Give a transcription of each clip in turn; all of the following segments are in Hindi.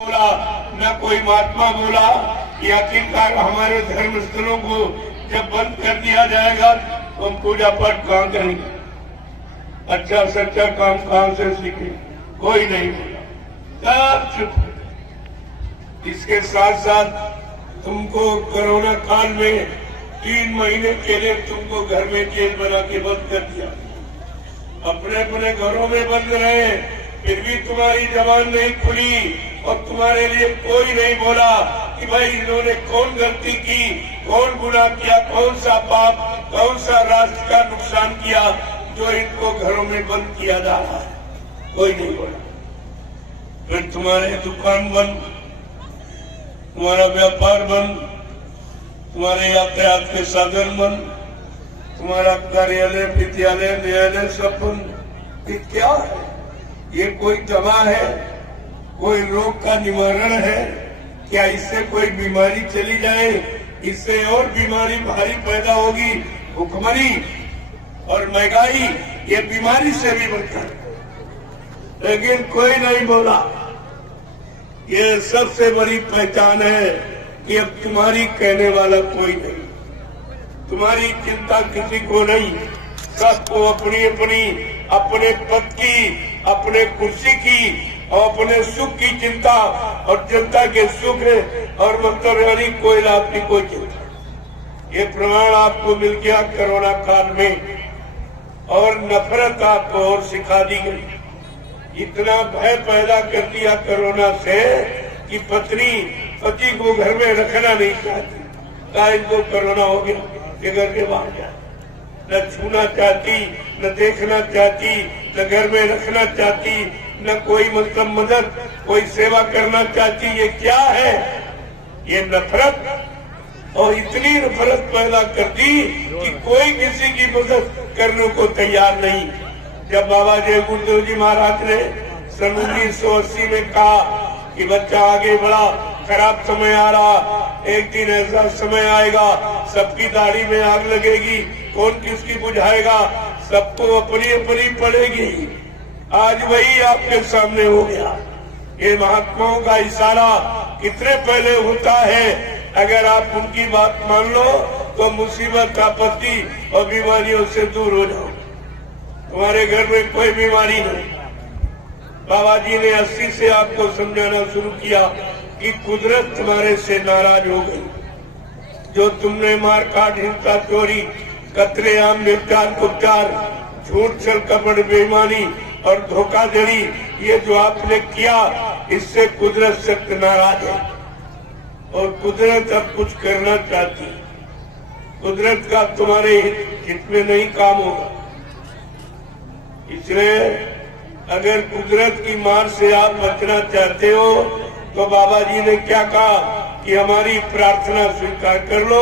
बोला न कोई महात्मा बोला कि आखिरकार हमारे धर्म स्थलों को जब बंद कर दिया जाएगा तो हम पूजा पाठ कहाँ करेंगे, अच्छा सच्चा काम कहाँ से सीखें? कोई नहीं बोला, सब चुप। इसके साथ साथ तुमको कोरोना काल में 3 महीने के लिए तुमको घर में जेल बना के बंद कर दिया। अपने अपने घरों में बंद रहे, फिर भी तुम्हारी जबान नहीं खुली और तुम्हारे लिए कोई नहीं बोला कि भाई इन्होंने कौन गलती की, कौन गुनाह किया, कौन सा पाप, कौन सा राष्ट्र का नुकसान किया जो इनको घरों में बंद किया जा रहा है। कोई नहीं बोला। फिर तुम्हारे दुकान बंद, तुम्हारा व्यापार बंद, तुम्हारे यातायात के साधन बंद, तुम्हारा कार्यालय, विद्यालय, न्यायालय सब बंद। ये क्या है? ये कोई दवा है? कोई रोग का निवारण है क्या? इससे कोई बीमारी चली जाए? इससे और बीमारी भारी पैदा होगी। भुखमरी और महंगाई ये बीमारी से भी बढ़कर, लेकिन कोई नहीं बोला। ये सबसे बड़ी पहचान है कि अब तुम्हारी कहने वाला कोई नहीं, तुम्हारी चिंता किसी को नहीं। सबको अपनी अपनी, अपने पद की, अपने कुर्सी की और अपने सुख की चिंता, और जनता के सुख और मतलब यानी कोई लाभ की कोई चिंता। ये प्रमाण आपको मिल गया कोरोना काल में, और नफरत आपको और सिखा दी गई। इतना भय पैदा कर दिया कोरोना से कि पत्नी पति को घर में रखना नहीं चाहती। कहा इनको कोरोना हो गया, ये घर के बाहर जाए, न छूना चाहती, न देखना चाहती, न घर में रखना चाहती, न कोई मतलब मदद, कोई सेवा करना चाहती। ये क्या है? ये नफरत, और इतनी नफरत पैदा कर दी कि कोई किसी की मदद करने को तैयार नहीं। जब बाबा जय गुरुदेव जी महाराज ने सन 1980 में कहा कि बच्चा आगे बढ़ा, खराब समय आ रहा, एक दिन ऐसा समय आएगा सबकी दाढ़ी में आग लगेगी, कौन किसकी बुझाएगा, सबको अपनी अपनी पड़ेगी। आज वही आपके सामने हो गया। ये महात्माओं का इशारा कितने पहले होता है, अगर आप उनकी बात मान लो तो मुसीबत, आपत्ति और बीमारियों से दूर हो जाओ। तुम्हारे घर में कोई बीमारी नहीं। बाबा जी ने 80 से आपको समझाना शुरू किया कि कुदरत तुम्हारे से नाराज हो गई। जो तुमने मार काट, हिंसा, चोरी, कत्लेआम, व्यभिचार, कुचार, झूठ, छल, कपट, बेईमानी और धोखाधड़ी, ये जो आपने किया, इससे कुदरत सख्त नाराज है और कुदरत अब कुछ करना चाहती। कुदरत का तुम्हारे हित में नहीं काम होगा। इसलिए अगर कुदरत की मार से आप बचना चाहते हो तो बाबा जी ने क्या कहा कि हमारी प्रार्थना स्वीकार कर लो,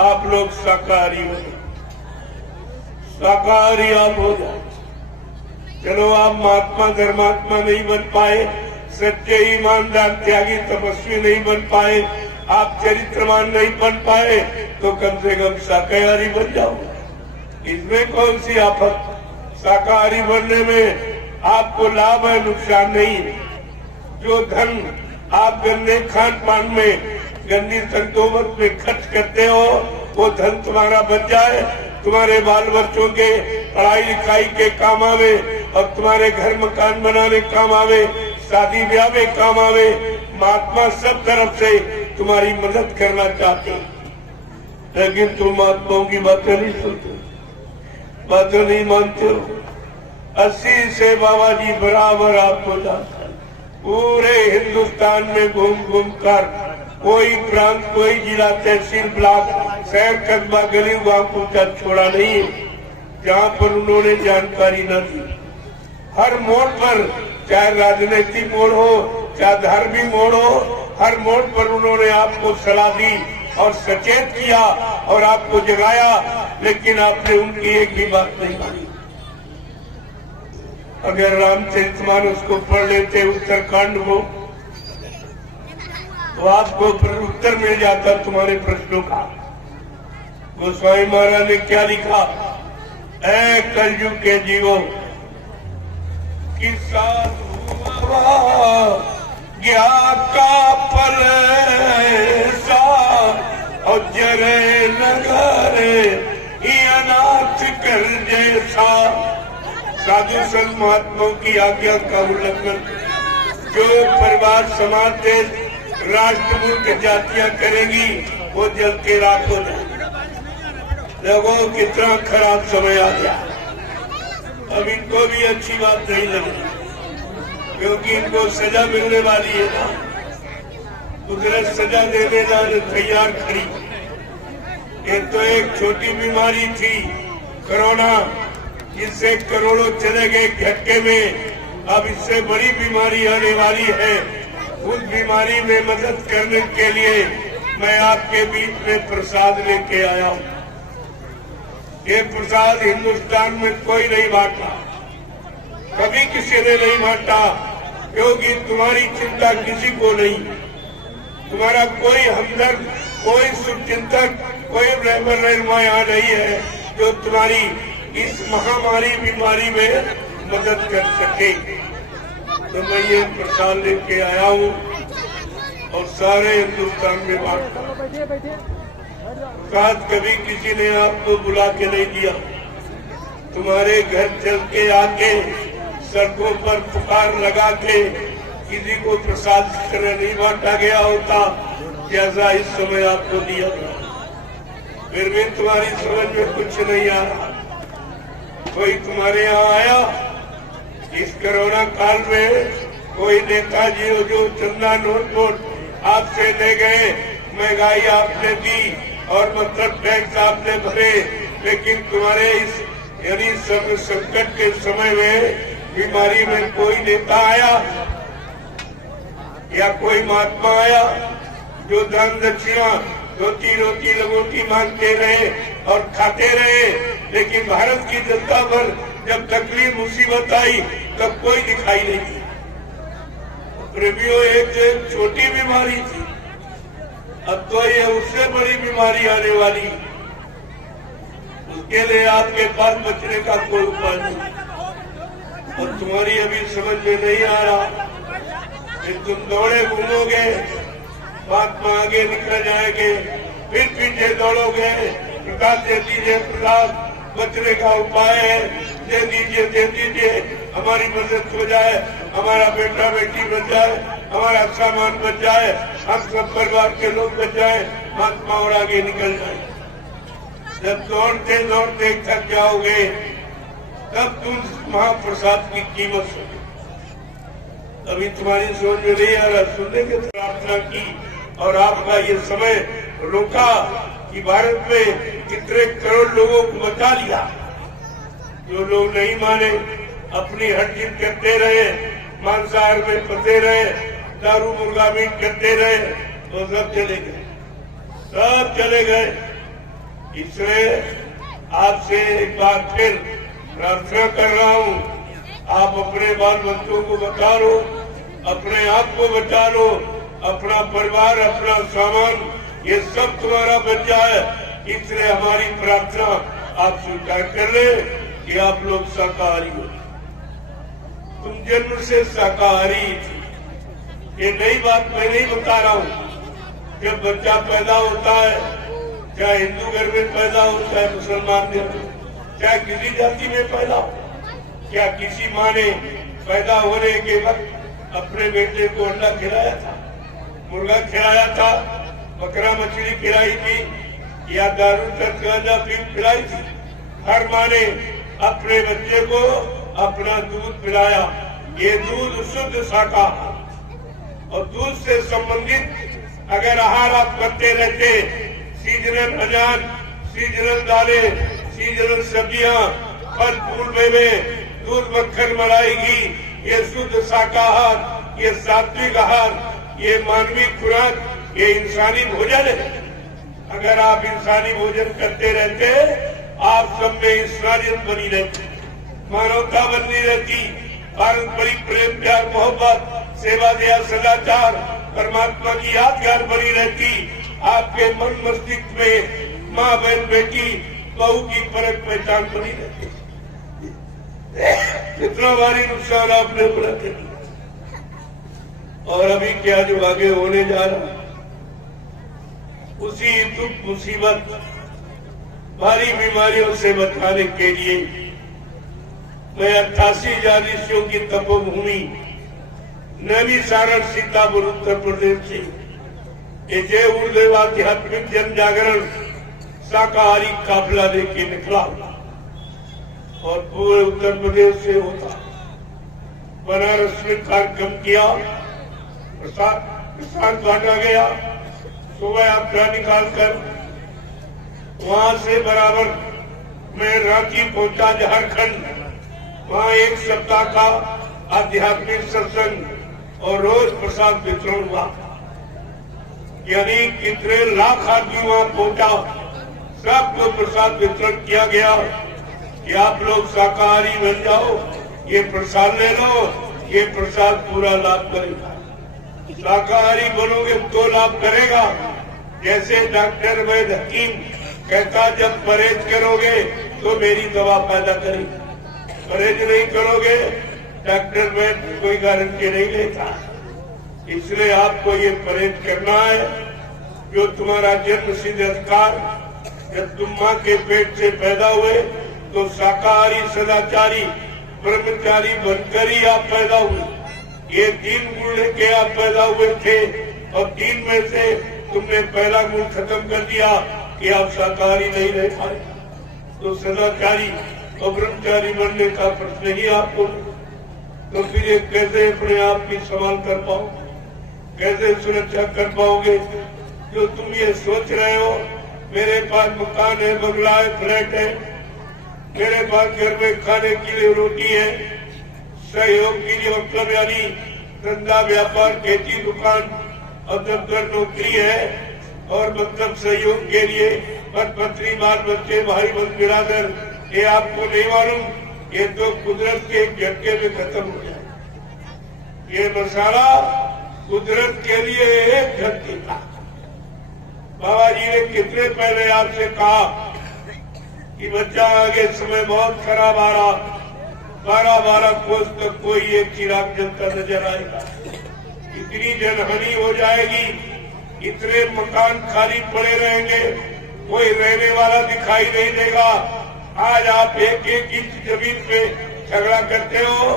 आप लोग शाकाहारी हो जाओ, शाकाहारी आप हो जाओ। चलो आप महात्मा धर्मात्मा नहीं बन पाए, सच्चे ईमानदार त्यागी तपस्वी नहीं बन पाए, आप चरित्रवान नहीं बन पाए, तो कम से कम शाकाहारी बन जाओ। इसमें कौन सी आफत? शाकाहारी बनने में आपको लाभ है, नुकसान नहीं है। जो धन आप गंदे खान पान में, गंदी संतोबत में खर्च करते हो, वो धन तुम्हारा बच जाए, तुम्हारे बाल बच्चों के पढ़ाई लिखाई के काम आवे, और तुम्हारे घर मकान बनाने काम आवे, शादी ब्याह में काम आवे। महात्मा सब तरफ से तुम्हारी मदद करना चाहते हैं, लेकिन तुम महात्माओं की बातें नहीं सुनते, बातें नहीं मानते हो। 80 से बाबा जी बराबर आपको जानते, पूरे हिंदुस्तान में घूम घूम कर कोई प्रांत, कोई जिला, तहसील, ब्लॉक, शहर, कस्बा, गली, गांव पूछा छोड़ा नहीं है जहाँ पर उन्होंने जानकारी न दी। हर मोड़ पर, चाहे राजनीतिक मोड़ हो, चाहे धार्मिक मोड़ हो, हर मोड़ पर उन्होंने आपको सलाह दी और सचेत किया और आपको जगाया, लेकिन आपने उनकी एक भी बात नहीं मानी। अगर रामचरितमानस को पढ़ लेते उत्तरकांड को, तो आपको उत्तर मिल जाता तुम्हारे प्रश्नों का। गोस्वामी महाराज ने क्या लिखा? ऐ कलयुग के जीवो, कि साधु गया का फल सा और जरे नगारे अनाथ कर जैसा। साधु संत महात्माओं की आज्ञा का उल्लंघन जो परिवार समाज देश राष्ट्र मुल्क जातियां करेगी वो जल के राख हो जाए। लोगों को कितना खराब समय आ गया। अब इनको भी अच्छी बात नहीं लगी क्योंकि इनको सजा मिलने वाली है ना। कुदरत सजा देने जाने तैयार खड़ी। ये तो एक छोटी बीमारी थी कोरोना, जिससे करोड़ों चले गए झटके में। अब इससे बड़ी बीमारी आने वाली है। उस बीमारी में मदद करने के लिए मैं आपके बीच में प्रसाद लेके आया हूँ। ये प्रसाद हिंदुस्तान में कोई नहीं बांटा, कभी किसी ने नहीं बांटा, क्योंकि तुम्हारी चिंता किसी को नहीं। तुम्हारा कोई हमदर्द, कोई शुभचिंतक, कोई रहनुमा यहाँ नहीं है जो तुम्हारी इस महामारी बीमारी में मदद कर सके। तो मैं ये प्रसाद लेके आया हूँ और सारे हिंदुस्तान में बांटा। साथ कभी किसी ने आपको बुला के नहीं दिया। तुम्हारे घर चल के आके सड़कों पर पुकार लगा के किसी को प्रसाद की तरह नहीं बांटा गया होता जैसा इस समय आपको दिया था। फिर भी तुम्हारी समझ में कुछ नहीं आ रहा। कोई तुम्हारे यहाँ आया इस कोरोना काल में, कोई नेताजी हो जो चंदा नोट आपसे ले गए, महंगाई आपने दी और मतलब टैक्स आपने भरे, लेकिन तुम्हारे इस यानी सब संकट के समय में बीमारी में कोई नेता आया या कोई महात्मा आया जो दान दक्षिणा रोटी रोटी लगोटी मांगते रहे और खाते रहे। लेकिन भारत की जनता पर जब तकलीफ मुसीबत आई तब कोई दिखाई नहीं दी। प्रेमियों, एक छोटी बीमारी थी, अब तो ये उससे बड़ी बीमारी आने वाली। उसके लिए आपके पास बचने का कोई उपाय नहीं और तुम्हारी अभी समझ में नहीं आ रहा। फिर तुम दौड़े घूमोगे, महात्मा आगे निकल जाएंगे, फिर पीछे दौड़ोगे, प्रसाद दे दीजिए, प्रसाद बचने का उपाय है, दे दीजिए, हमारी मदद हो जाए, हमारा बेटा बेटी बच जाए, हमारा सामान बच जाए, हम सब परिवार के लोग बच जाए, महात्मा और आगे निकल जाए। जब दौड़ते दौड़ते थक जाओगे तब तुम महाप्रसाद की कीमत समझो। अभी तुम्हारी सोच में नहीं आ रहा। सुनने के प्रार्थना की और आपका ये समय रोका कि भारत में कितने करोड़ लोगों को बचा लिया। जो लोग नहीं माने, अपनी हर जिद करते रहे, मांसाहार में फंसे रहे, दारू मुर्गा मीट करते रहे, तो सब चले गए। इसलिए आपसे एक बार फिर प्रार्थना कर रहा हूँ, आप अपने बाल बच्चों को बचा लो, अपने आप को बचा लो, अपना परिवार, अपना सामान, ये सब तुम्हारा बच जाए। इसलिए हमारी प्रार्थना आप स्वीकार कर ले कि आप लोग शाकाहारी हो। तुम जन्म से शाकाहारी थी, ये नई बात मैं नहीं बता रहा हूँ। जब बच्चा पैदा होता है, चाहे हिंदू घर में पैदा हो, चाहे मुसलमान में हो, चाहे किसी जाति में पैदा हो, क्या किसी माँ ने पैदा होने के वक्त अपने बेटे को अंडा खिलाया था, मुर्गा खिलाया था, बकरा मछली खिलाई थी या दारू तक गांजा पिलाई थी? हर माँ ने अपने बच्चे को अपना दूध पिलाया। ये दूध शुद्ध शाकाहार और दूध से संबंधित अगर आहार आप करते रहते, सीजनल अनाज, सीजनल दालें, सीजनल सब्जियां, फल फूल मेवे, दूध मक्खन मलाई घी, ये शुद्ध शाकाहार, ये सात्विक आहार, ये मानवीय खुराक, ये इंसानी भोजन है। अगर आप इंसानी भोजन करते रहते, आप सब में इंसानियत बनी रहती, मानवता बनी रहती, पारंपरिक प्रेम प्यार मोहब्बत, सेवा दया सदाचार, परमात्मा की यादगार बनी रहती। आपके मन मस्तिष्क में माँ बहन बेटी बहू की परख पहचान बनी रहती। कितना भारी नुकसान आपने बुलाते और अभी क्या जो आगे होने जा रहा, उसी दुख मुसीबत भारी बीमारियों से बचाने के लिए मैं 88,000 ऋषियों की तपोभूमि नैमिषारण सीतापुर उत्तर प्रदेश से ये जय गुरुदेव आध्यात्मिक जन जागरण शाकाहारी काफिला लेके निकला और पूरे उत्तर प्रदेश से होता बनारस में कार्यक्रम किया, प्रसाद बांटा गया। सुबह यात्रा निकालकर वहां से बराबर मैं रांची पहुंचा झारखंड। वहां एक सप्ताह का आध्यात्मिक सत्संग और रोज प्रसाद वितरण हुआ। यानी कितने लाख आदमी वहां पहुंचा, सबको प्रसाद वितरण किया गया कि आप लोग शाकाहारी बन जाओ, ये प्रसाद ले लो, ये प्रसाद पूरा लाभ करेगा। शाकाहारी बनोगे तो लाभ करेगा। जैसे डॉक्टर वैद्य हकीम कहता जब परहेज करोगे तो मेरी दवा पैदा करेगी, परहेज नहीं करोगे डॉक्टर वैद्य कोई गारंटी नहीं लेता। इसलिए आपको ये परहेज करना है। जो तुम्हारा जन्म सिद्ध अधिकार, जब तुम माँ के पेट से पैदा हुए तो शाकाहारी सदाचारी ब्रह्मचारी बनकर ही आप पैदा हुए। ये 3 गुण लेके आप पैदा हुए थे और 3 में से तुमने पहला गुण खत्म कर दिया कि आप शाकाहारी नहीं रह पाए, तो सदाचारी और ब्रह्मचारी बनने का प्रश्न ही आपको। तो फिर ये कैसे अपने आप की संभाल कर पाओ, कैसे सुरक्षा कर पाओगे? जो तुम ये सोच रहे हो मेरे पास मकान है, बंगला है, फ्लैट है, मेरे पास घर में खाने के लिए रोटी है, सहयोग के लिए मतलब यानी धंधा व्यापार खेती दुकान और दफ्तर नौकरी है, और मतलब सहयोग के लिए पद मंत्री बाल बच्चे भाई बंद बिरादर, ये आपको नहीं मालूम, ये तो कुदरत के झटके में खत्म हो जाए। ये मसाला कुदरत के लिए एक झटके था। बाबा जी ने कितने पहले आपसे कहा कि बच्चा आगे समय बहुत खराब आ रहा, 12-12 कोस तक कोई एक चिराग जलता नजर आएगा, इतनी जनहानि हो जाएगी, इतने मकान खाली पड़े रहेंगे, कोई रहने वाला दिखाई नहीं देगा। आज आप 1-1 इंच जमीन पे झगड़ा करते हो,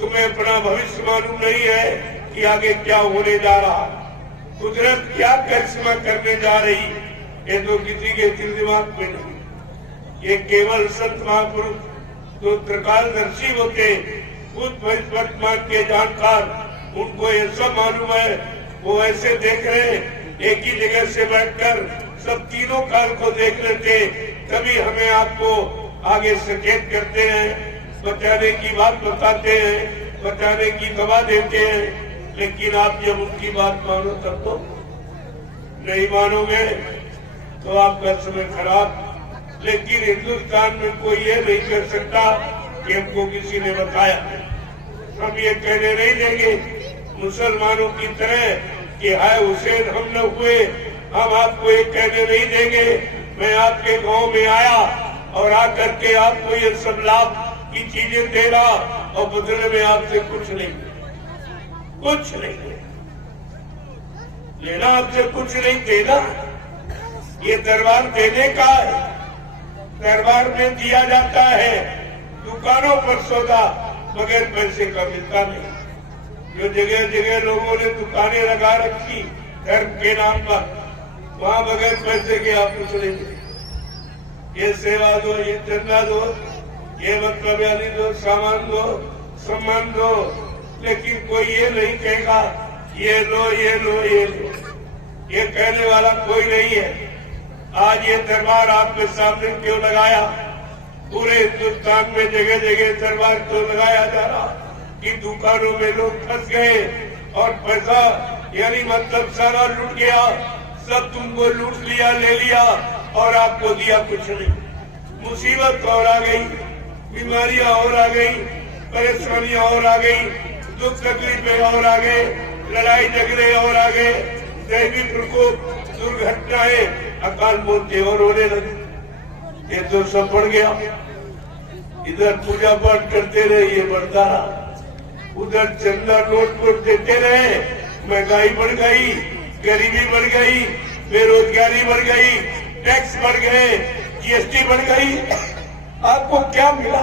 तुम्हें अपना भविष्य मालूम नहीं है कि आगे क्या होने जा रहा, कुदरत क्या करिश्मा करने जा रही, ये तो किसी के दिल दिमाग में नहीं। ये केवल संत महापुरुष जो त्रिकालदर्शी होते, खुद वर्तमान के जानकार, उनको ये सब मालूम है। वो ऐसे देख रहे, एक ही जगह से बैठकर सब तीनों काल को देख लेते, तभी हमें आपको आगे सचेत करते हैं, बचाने की बात बताते हैं, बचाने की दवा देते हैं। लेकिन आप जब उनकी बात मानो तब तो नहीं मानोगे, तो आपका समय खराब। लेकिन हिंदुस्तान में कोई ये नहीं कर सकता कि हमको किसी ने बताया। हम ये कहने नहीं देंगे मुसलमानों की तरह कि हाय हुसैन हम न हुए, हम आपको ये कहने नहीं देंगे मैं आपके गांव में आया और आकर के आपको ये सब लाभ की चीजें दे रहा और बदले में आपसे कुछ नहीं लेना, आपसे कुछ नहीं देना। ये दरबार देने का है, दरबार में दिया जाता है, दुकानों पर सौदा बगैर पैसे का मिलता नहीं। जो जगह जगह लोगों ने दुकानें लगा रखी धर्म के नाम पर, वहाँ बगैर पैसे के आप कुछ नहीं दे। ये सेवा दो, ये चंदा दो, ये मतलब यानी दो, सामान दो, सम्मान दो, लेकिन कोई ये नहीं कहेगा ये लो ये लो ये लो, ये कहने वाला कोई नहीं है। आज ये दरबार आपके सामने क्यों लगाया? पूरे हिंदुस्तान में जगह जगह दरबार क्यों लगाया जा रहा कि दुकानों में लोग फंस गए और पैसा यानी मतलब सारा लूट गया, सब तुमको लूट लिया, ले लिया और आपको दिया कुछ नहीं। मुसीबत और आ गई, बीमारियां और आ गई, परेशानियां और आ गई, दुख तकलीफें और आ गए, लड़ाई झगड़े और आ गए, दैवी प्रकोप, दुर्घटनाएं, अकाल मौतें और होने लगी। ये तो सब बढ़ गया। इधर पूजा पाठ करते रहे, ये बढ़ता रहा, उधर चंदा नोट पर देते रहे, महंगाई बढ़ गई, गरीबी बढ़ गई, बेरोजगारी बढ़ गई, टैक्स बढ़ गए, जीएसटी बढ़ गई। आपको क्या मिला?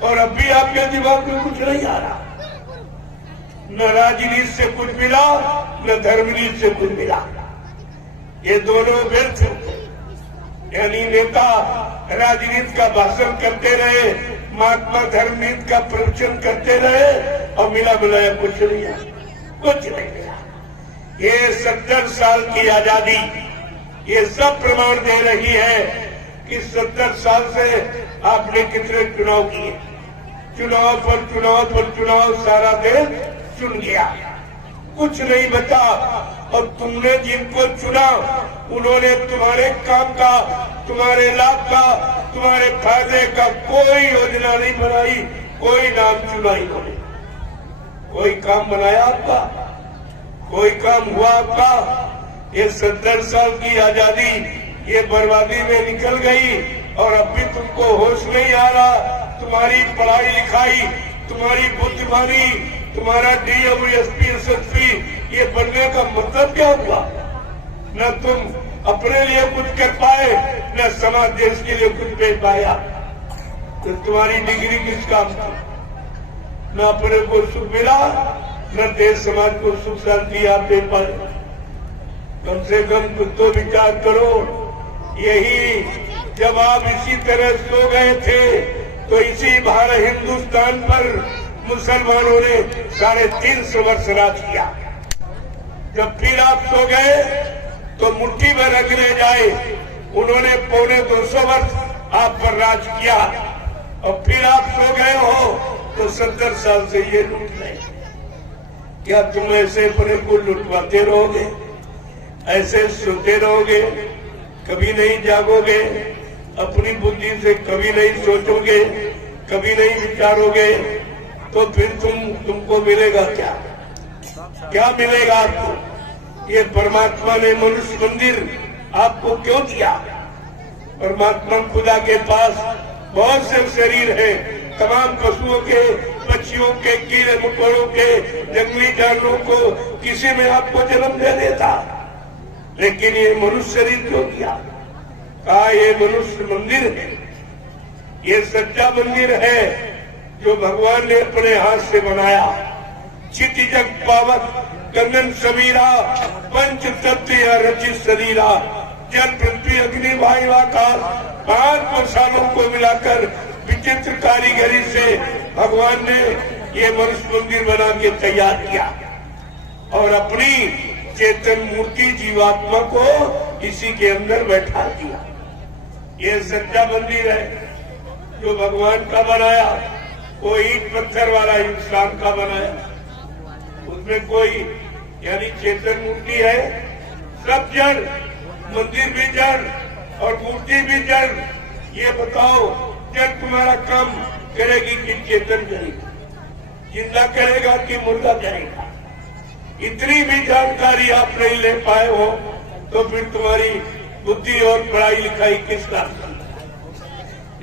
और अब भी आपके दिमाग में कुछ नहीं आ रहा। न राजनीति से कुछ मिला, न धर्मनीति से कुछ मिला। ये दोनों व्यर्थ। यानी नेता राजनीति का भाषण करते रहे, महात्मा धर्मनीति का प्रवचन करते रहे और मिला मिलाया कुछ नहीं है, कुछ नहीं मिला। ये 70 साल की आजादी ये सब प्रमाण दे रही है कि 70 साल से आपने कितने चुनाव किए। चुनाव पर चुनाव पर चुनाव, सारा देश चुन गया, कुछ नहीं बचा। और तुमने जिनको चुना उन्होंने तुम्हारे काम का, तुम्हारे लाभ का, तुम्हारे फायदे का कोई योजना नहीं बनाई, कोई नाम चुना इन्होंने। कोई काम बनाया आपका? कोई काम हुआ आपका? ये 70 साल की आजादी ये बर्बादी में निकल गई और अब भी तुमको होश नहीं आ रहा। तुम्हारी पढ़ाई लिखाई, तुम्हारी बुद्धिमानी, तुम्हारा डीएम, एसपी, एसएसपी ये बनने का मतलब क्या हुआ? न तुम अपने लिए कुछ कर पाए, न समाज देश के लिए कुछ दे पाया। तो तुम्हारी डिग्री किस काम की? न अपने को सुख मिला, न देश समाज को सुख शांति आप दे पाए। कम से कम कुछ तो विचार करो। यही जब आप इसी तरह सो गए थे तो इसी भारत हिंदुस्तान पर मुसलमानों ने 350 वर्ष राज किया। जब फिर आप सो गए तो मुट्ठी में रखने जाए उन्होंने 250 वर्ष आप पर राज किया और फिर आप सो गए हो तो 70 साल से ये लूट रहे। क्या तुम ऐसे अपने को लुटवाते रहोगे? ऐसे सोते रहोगे? कभी नहीं जागोगे? अपनी बुद्धि से कभी नहीं सोचोगे, कभी नहीं विचारोगे तो फिर तुमको मिलेगा क्या? क्या मिलेगा आपको? ये परमात्मा ने मनुष्य मंदिर आपको क्यों दिया? परमात्मा खुदा के पास बहुत से शरीर है, तमाम पशुओं के, पक्षियों के, कीड़े मकोड़ों के, जंगली जानवरों को किसी में आपको जन्म दे देता, लेकिन ये मनुष्य शरीर क्यों दिया? कहा ये मनुष्य मंदिर है, ये सच्चा मंदिर है जो भगवान ने अपने हाथ से बनाया। चिति जग पावक कंगन समीरा, पंच तत्व रचित शरीरा, जल पृथ्वी अग्नि वायु आकाश 5 मसालों को मिलाकर विचित्र कारीगरी से भगवान ने ये मनुष्य मंदिर बना के तैयार किया और अपनी चेतन मूर्ति जीवात्मा को इसी के अंदर बैठा दिया। ये सच्चा मंदिर है जो भगवान का बनाया। कोई ईट पत्थर वाला इंसान का बनाया, उसमें कोई यानी चेतन मूर्ति है। सब जड़, मंदिर भी जड़ और मूर्ति भी जड़। ये बताओ जड़ तुम्हारा काम करेगी कि चेतन करेगी? जिंदा करेगा कि मुर्दा करेगा? इतनी भी जानकारी आप नहीं ले पाए हो तो फिर तुम्हारी बुद्धि और पढ़ाई लिखाई किस काम की?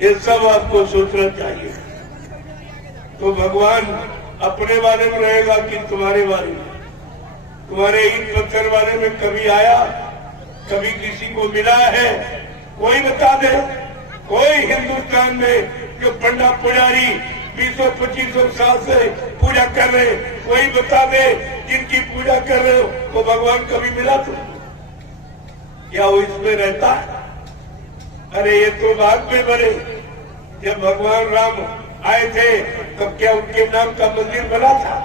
ये सब आपको सोचना चाहिए। तो भगवान अपने बारे में रहेगा कि तुम्हारे बारे में? तुम्हारे ईट पत्थर बारे में कभी आया? कभी किसी को मिला है? कोई बता दे। कोई हिंदुस्तान में जो पंडा पुजारी 200-2500 साल से पूजा कर रहे, कोई बता दे जिनकी पूजा कर रहे हो तो भगवान कभी मिला तुमको? क्या वो इसमें रहता है? अरे ये तो बाद में बने। जब भगवान राम आए थे तब क्या उनके नाम का मंदिर बना था?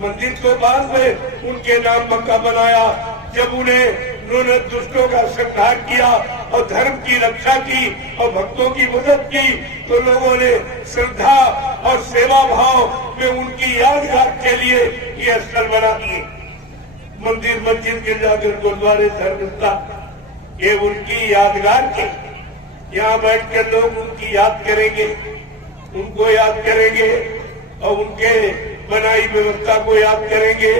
मंदिर तो बाद में उनके नाम का बनाया। जब उन्होंने दुष्टों का संहार किया और धर्म की रक्षा की और भक्तों की मदद की तो लोगों ने श्रद्धा और सेवा भाव में उनकी यादगार के लिए ये स्थल बना दिए। मंदिर, मस्जिद, गिरजाघर, गुरुद्वारे, धर्मस्थल ये उनकी यादगार के। यहाँ बैठकर लोग उनकी याद करेंगे, उनको याद करेंगे और उनके बनाई व्यवस्था को याद करेंगे।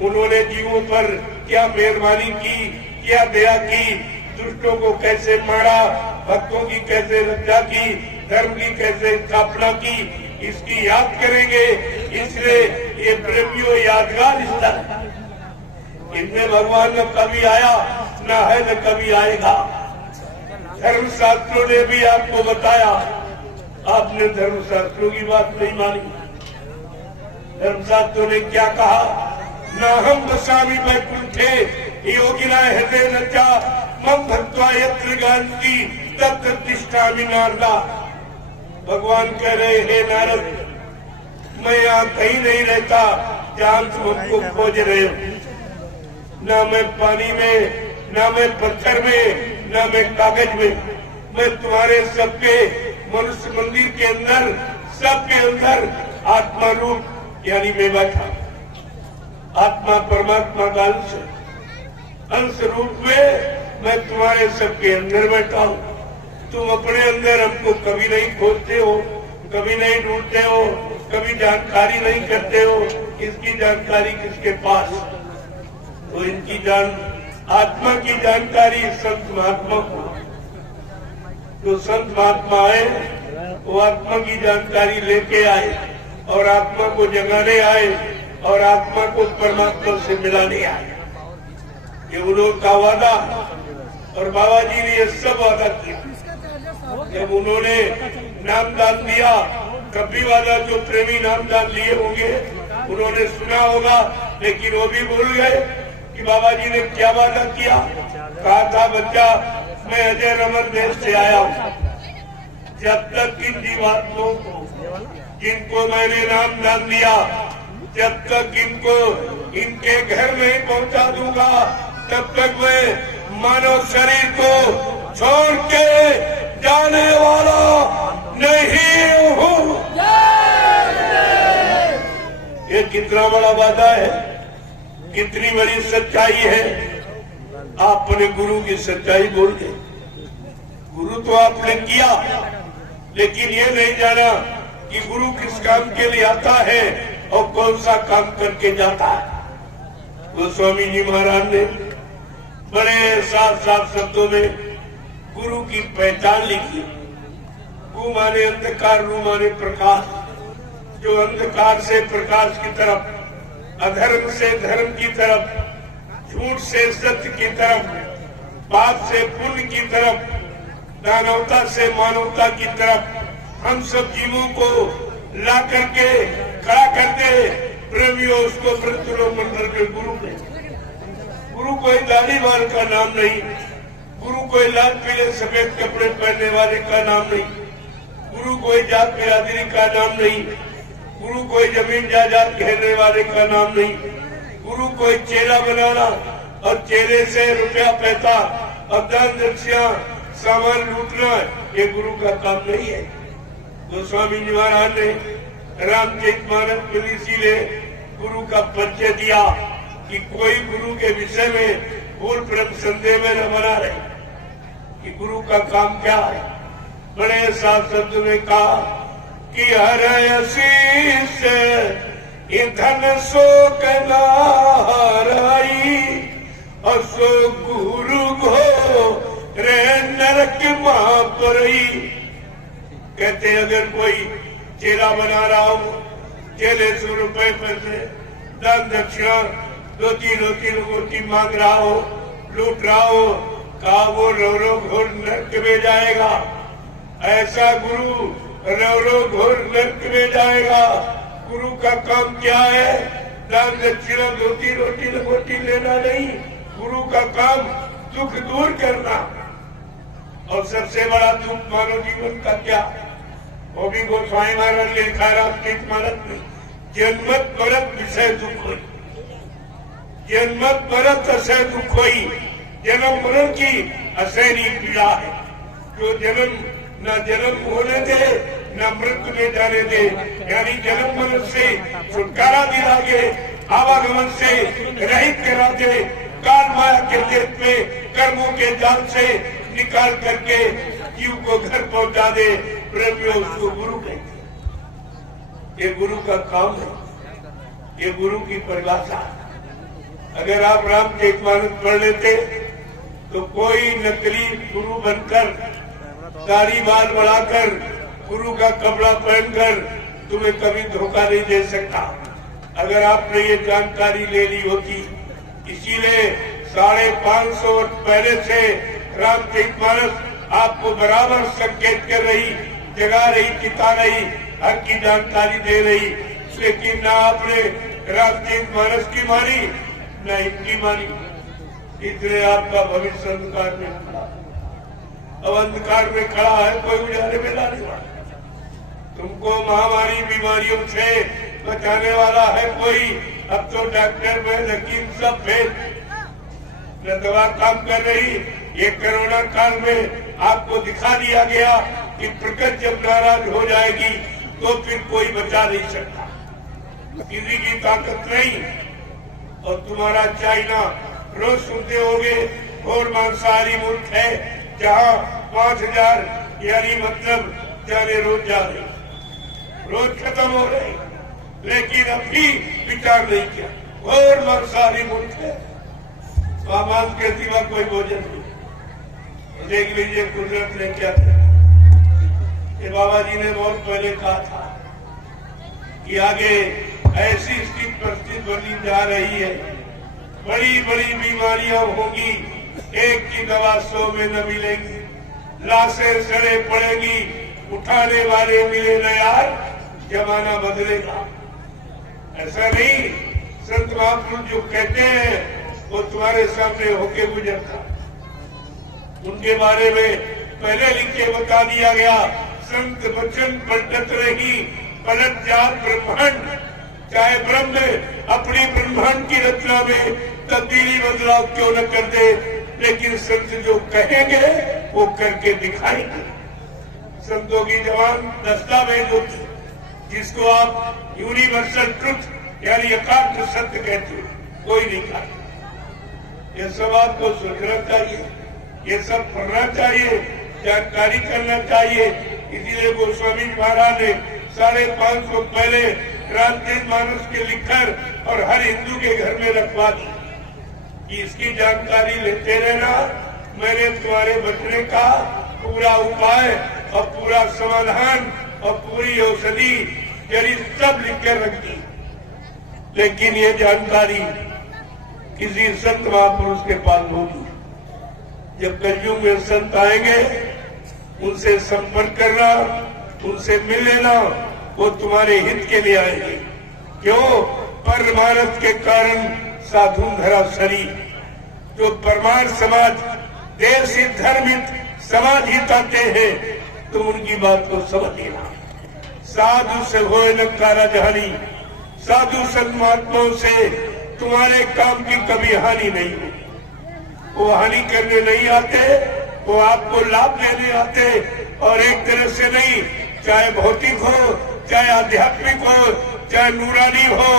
उन्होंने जीवों पर क्या मेहरबानी की, क्या दया की, दुष्टों को कैसे मारा, भक्तों की कैसे रक्षा की, धर्म की कैसे स्थापना की, इसकी याद करेंगे। इसलिए ये प्रेमियों यादगार स्थल, इनमें भगवान न कभी आया, न है न कभी आएगा। धर्मशास्त्रों ने भी आपको बताया, आपने धर्मशास्त्रों की बात नहीं मानी। धर्मशास्त्रों ने क्या कहा? न हम बसामी वैकुंठे योगिना हृदय नचा मम भक्त्वा यत्र गांधी तत्र तिष्ठामि नारदा। भगवान कह रहे, हे नारद, मैं यहाँ कहीं नहीं रहता जहाँ तुम हमको खोज रहे हो। न मैं पानी में, न मैं पत्थर में, न मैं कागज में, मैं तुम्हारे सबके मनुष्य मंदिर के अंदर, सबके अंदर आत्मा रूप यानी मैं बैठा। आत्मा परमात्मा का अंश रूप में मैं तुम्हारे सबके अंदर बैठा हूँ। तुम अपने अंदर हमको कभी नहीं खोजते हो, कभी नहीं ढूंढते हो, कभी जानकारी नहीं करते हो। इसकी जानकारी किसके पास? तो इनकी आत्मा की जानकारी संत महात्मा को। तो संत महात्मा आए, वो आत्मा की जानकारी लेके आए और आत्मा को जगाने आए और आत्मा को परमात्मा से मिलाने आए। ये उन्होंने का वादा, और बाबा जी ने ये सब वादा किया। जब उन्होंने नामदान दिया, तब भी वादा, जो प्रेमी नामदान लिए होंगे उन्होंने सुना होगा, लेकिन वो भी भूल गए कि बाबा जी ने क्या वादा किया। कहा था, बच्चा मैं अजय रमन देश से आया हूँ, जब तक इन जीवात्माओं को, जिनको मैंने नामदान दिया, जब तक इनको इनके घर नहीं पहुंचा दूंगा, तब तक मैं मानव शरीर को छोड़ के जाने वाला नहीं हूँ। ये कितना बड़ा वादा है, कितनी बड़ी सच्चाई है। आप अपने गुरु की सच्चाई बोल गए। गुरु तो आपने किया, लेकिन ये नहीं जाना कि गुरु किस काम के लिए आता है और कौन सा काम करके जाता है। गोस्वामी जी महाराज ने बड़े साफ साफ शब्दों में गुरु की पहचान लिखी। गु माने अंधकार, रू माने प्रकाश। जो अंधकार से प्रकाश की तरफ, अधर्म से धर्म की तरफ, झूठ से सत्य की तरफ, पाप से पुण्य की तरफ, दानवता से मानवता की तरफ हम सब जीवों को ला करके खड़ा करते। प्रेमियों, उसको वृत्तलोक मंडल के गुरु में। गुरु कोई दाढ़ी वाल का नाम नहीं, गुरु कोई लाल पीले सफेद कपड़े पहनने वाले का नाम नहीं, गुरु कोई जात बिरादरी का नाम नहीं, गुरु कोई जमीन जायदाद कहने वाले का नाम नहीं, गुरु कोई चेला बनाना और चेले से रुपया पैसा और दान दक्षिणा सामान लूटना, ये गुरु का काम नहीं है। गोस्वामी जी महाराज ने रामचरितमानस में इसीलिए गुरु का परिचय दिया कि कोई गुरु के विषय में भूल भ्रम संदेह में न बना रहे कि गुरु का काम क्या है। बड़े साफ शब्द में कहा कि हर आशीष धन शोक नाराई और सो गुरु घो रे नरक महापरई। कहते अगर कोई चेला बना रहा हो, चेले 100 रुपए पैसे दान दक्षिणा रोटी रोटी मांग रहा हो, लूट रहा हो, कहा वो रौरो घोर नरक में जाएगा। ऐसा गुरु रौरो घोर नरक में जाएगा। गुरु का काम क्या है? दान दक्षिणा रोटी रोटी लेना नहीं, गुरु का काम दुख दूर करना। और सबसे बड़ा दुख मानव जीवन का क्या, वो भी गोस्वामी महाराज लिखा रामचरितमानस में, जन्मत मरत विषय दुख हुई। जन्मत मरत असह दुख हुई। जन्म मरण की असहनीय पीड़ा है। जो जन्म न जन्म होने दे न मृत्यु में जाने दे, यानी जन्म मरण से छुटकारा दिला के आवागमन से रहित करा दे, काल माया के देश में कर्मों के जाल से निकाल करके जीव को घर पहुंचा दे। प्रेमियों, उसको गुरु कहते। ये गुरु का काम है, ये गुरु की परिभाषा। अगर आप रामचरितमानस पढ़ लेते तो कोई नकली गुरु बनकर, दाढ़ी बाल बढ़ाकर, गुरु का कपड़ा पहनकर तुम्हें कभी धोखा नहीं दे सकता। अगर आपने ये जानकारी ले ली होती, इसीलिए 550 वर्ष पहले से रामचरितमानस आपको बराबर संकेत कर रही, जगा रही, चिता रही, हर की जानकारी दे रही, लेकिन ना आपने रामचरितमानस की मानी, न इनकी मानी। इसलिए आपका भविष्य अंधकार में खड़ा। अब अंधकार में खड़ा है, कोई उजाले में लाने वाला। तुमको महामारी बीमारियों से बचाने वाला है कोई? अब तो डॉक्टर में हकीम सब फेल, न दवा काम कर रही। ये कोरोना काल में आपको दिखा दिया गया कि प्रकृति जब नाराज हो जाएगी तो फिर कोई बचा नहीं सकता, किसी की ताकत नहीं। और तुम्हारा चाइना, रोज सुनते होंगे घोर मांसाहारी मुल्क है जहाँ 5000 यानी मतलब जाने रोज जा रही, रोज खत्म हो रही, लेकिन अभी विचार नहीं किया। घोर मांसाहारी मुल्क है, मांस के सिवा कोई भोजन नहीं। देख लीजिए कुदरत ने क्या किया। ये बाबा जी ने बहुत पहले कहा था कि आगे ऐसी स्थिति परिस्थिति बनी जा रही है, बड़ी बड़ी बीमारियां होंगी, एक की दवा 100 में न मिलेगी, लाशें सड़े पड़ेगी, उठाने वाले मिले न यार, जमाना बदलेगा। ऐसा नहीं, संत महापुरुष जो कहते हैं वो तुम्हारे सामने होके गुजरता। उनके बारे में पहले लिख के बता दिया गया, संत वचन पलटत रही, पलट जात ब्रह्मांड। चाहे ब्रह्म अपनी ब्रह्मांड की रचना में तब्दीली बदलाव क्यों न कर दे, लेकिन संत जो कहेंगे वो करके दिखाएंगे। संतों की जवान दस्तावेज होती, जिसको आप यूनिवर्सल ट्रुथ यानी एकांत सत्य कहते हो, कोई नहीं कहता। ये सब आपको सोचना चाहिए, ये सब पढ़ना चाहिए, जानकारी करना चाहिए। इसीलिए गोस्वामी महाराज ने 550 पहले रामचरितमानस के लिखकर और हर हिंदू के घर में रखवा दी कि इसकी जानकारी लेते रहना। मैंने तुम्हारे बचने का पूरा उपाय और पूरा समाधान और पूरी औषधि जड़ी सब लिख कर रख दी, लेकिन ये जानकारी किसी संत महापुरुष के पास होगी। जब कलयुग में संत आएंगे, उनसे संपर्क करना, उनसे मिल लेना, वो तुम्हारे हित के लिए आएंगे। क्यों? परमार्थ के कारण साधु धरा शरीर। जो परमार समाज, देश हित, धर्म हित, समाज हित आते हैं, तुम उनकी बात को समझ लेना। साधु से होए न कारजहानी, साधु संत महात्माओं से तुम्हारे काम की कभी हानि नहीं हो। वो हानि करने नहीं आते, वो आपको लाभ देने आते, और एक तरह से नहीं, चाहे भौतिक हो, चाहे आध्यात्मिक हो, चाहे नूरानी हो,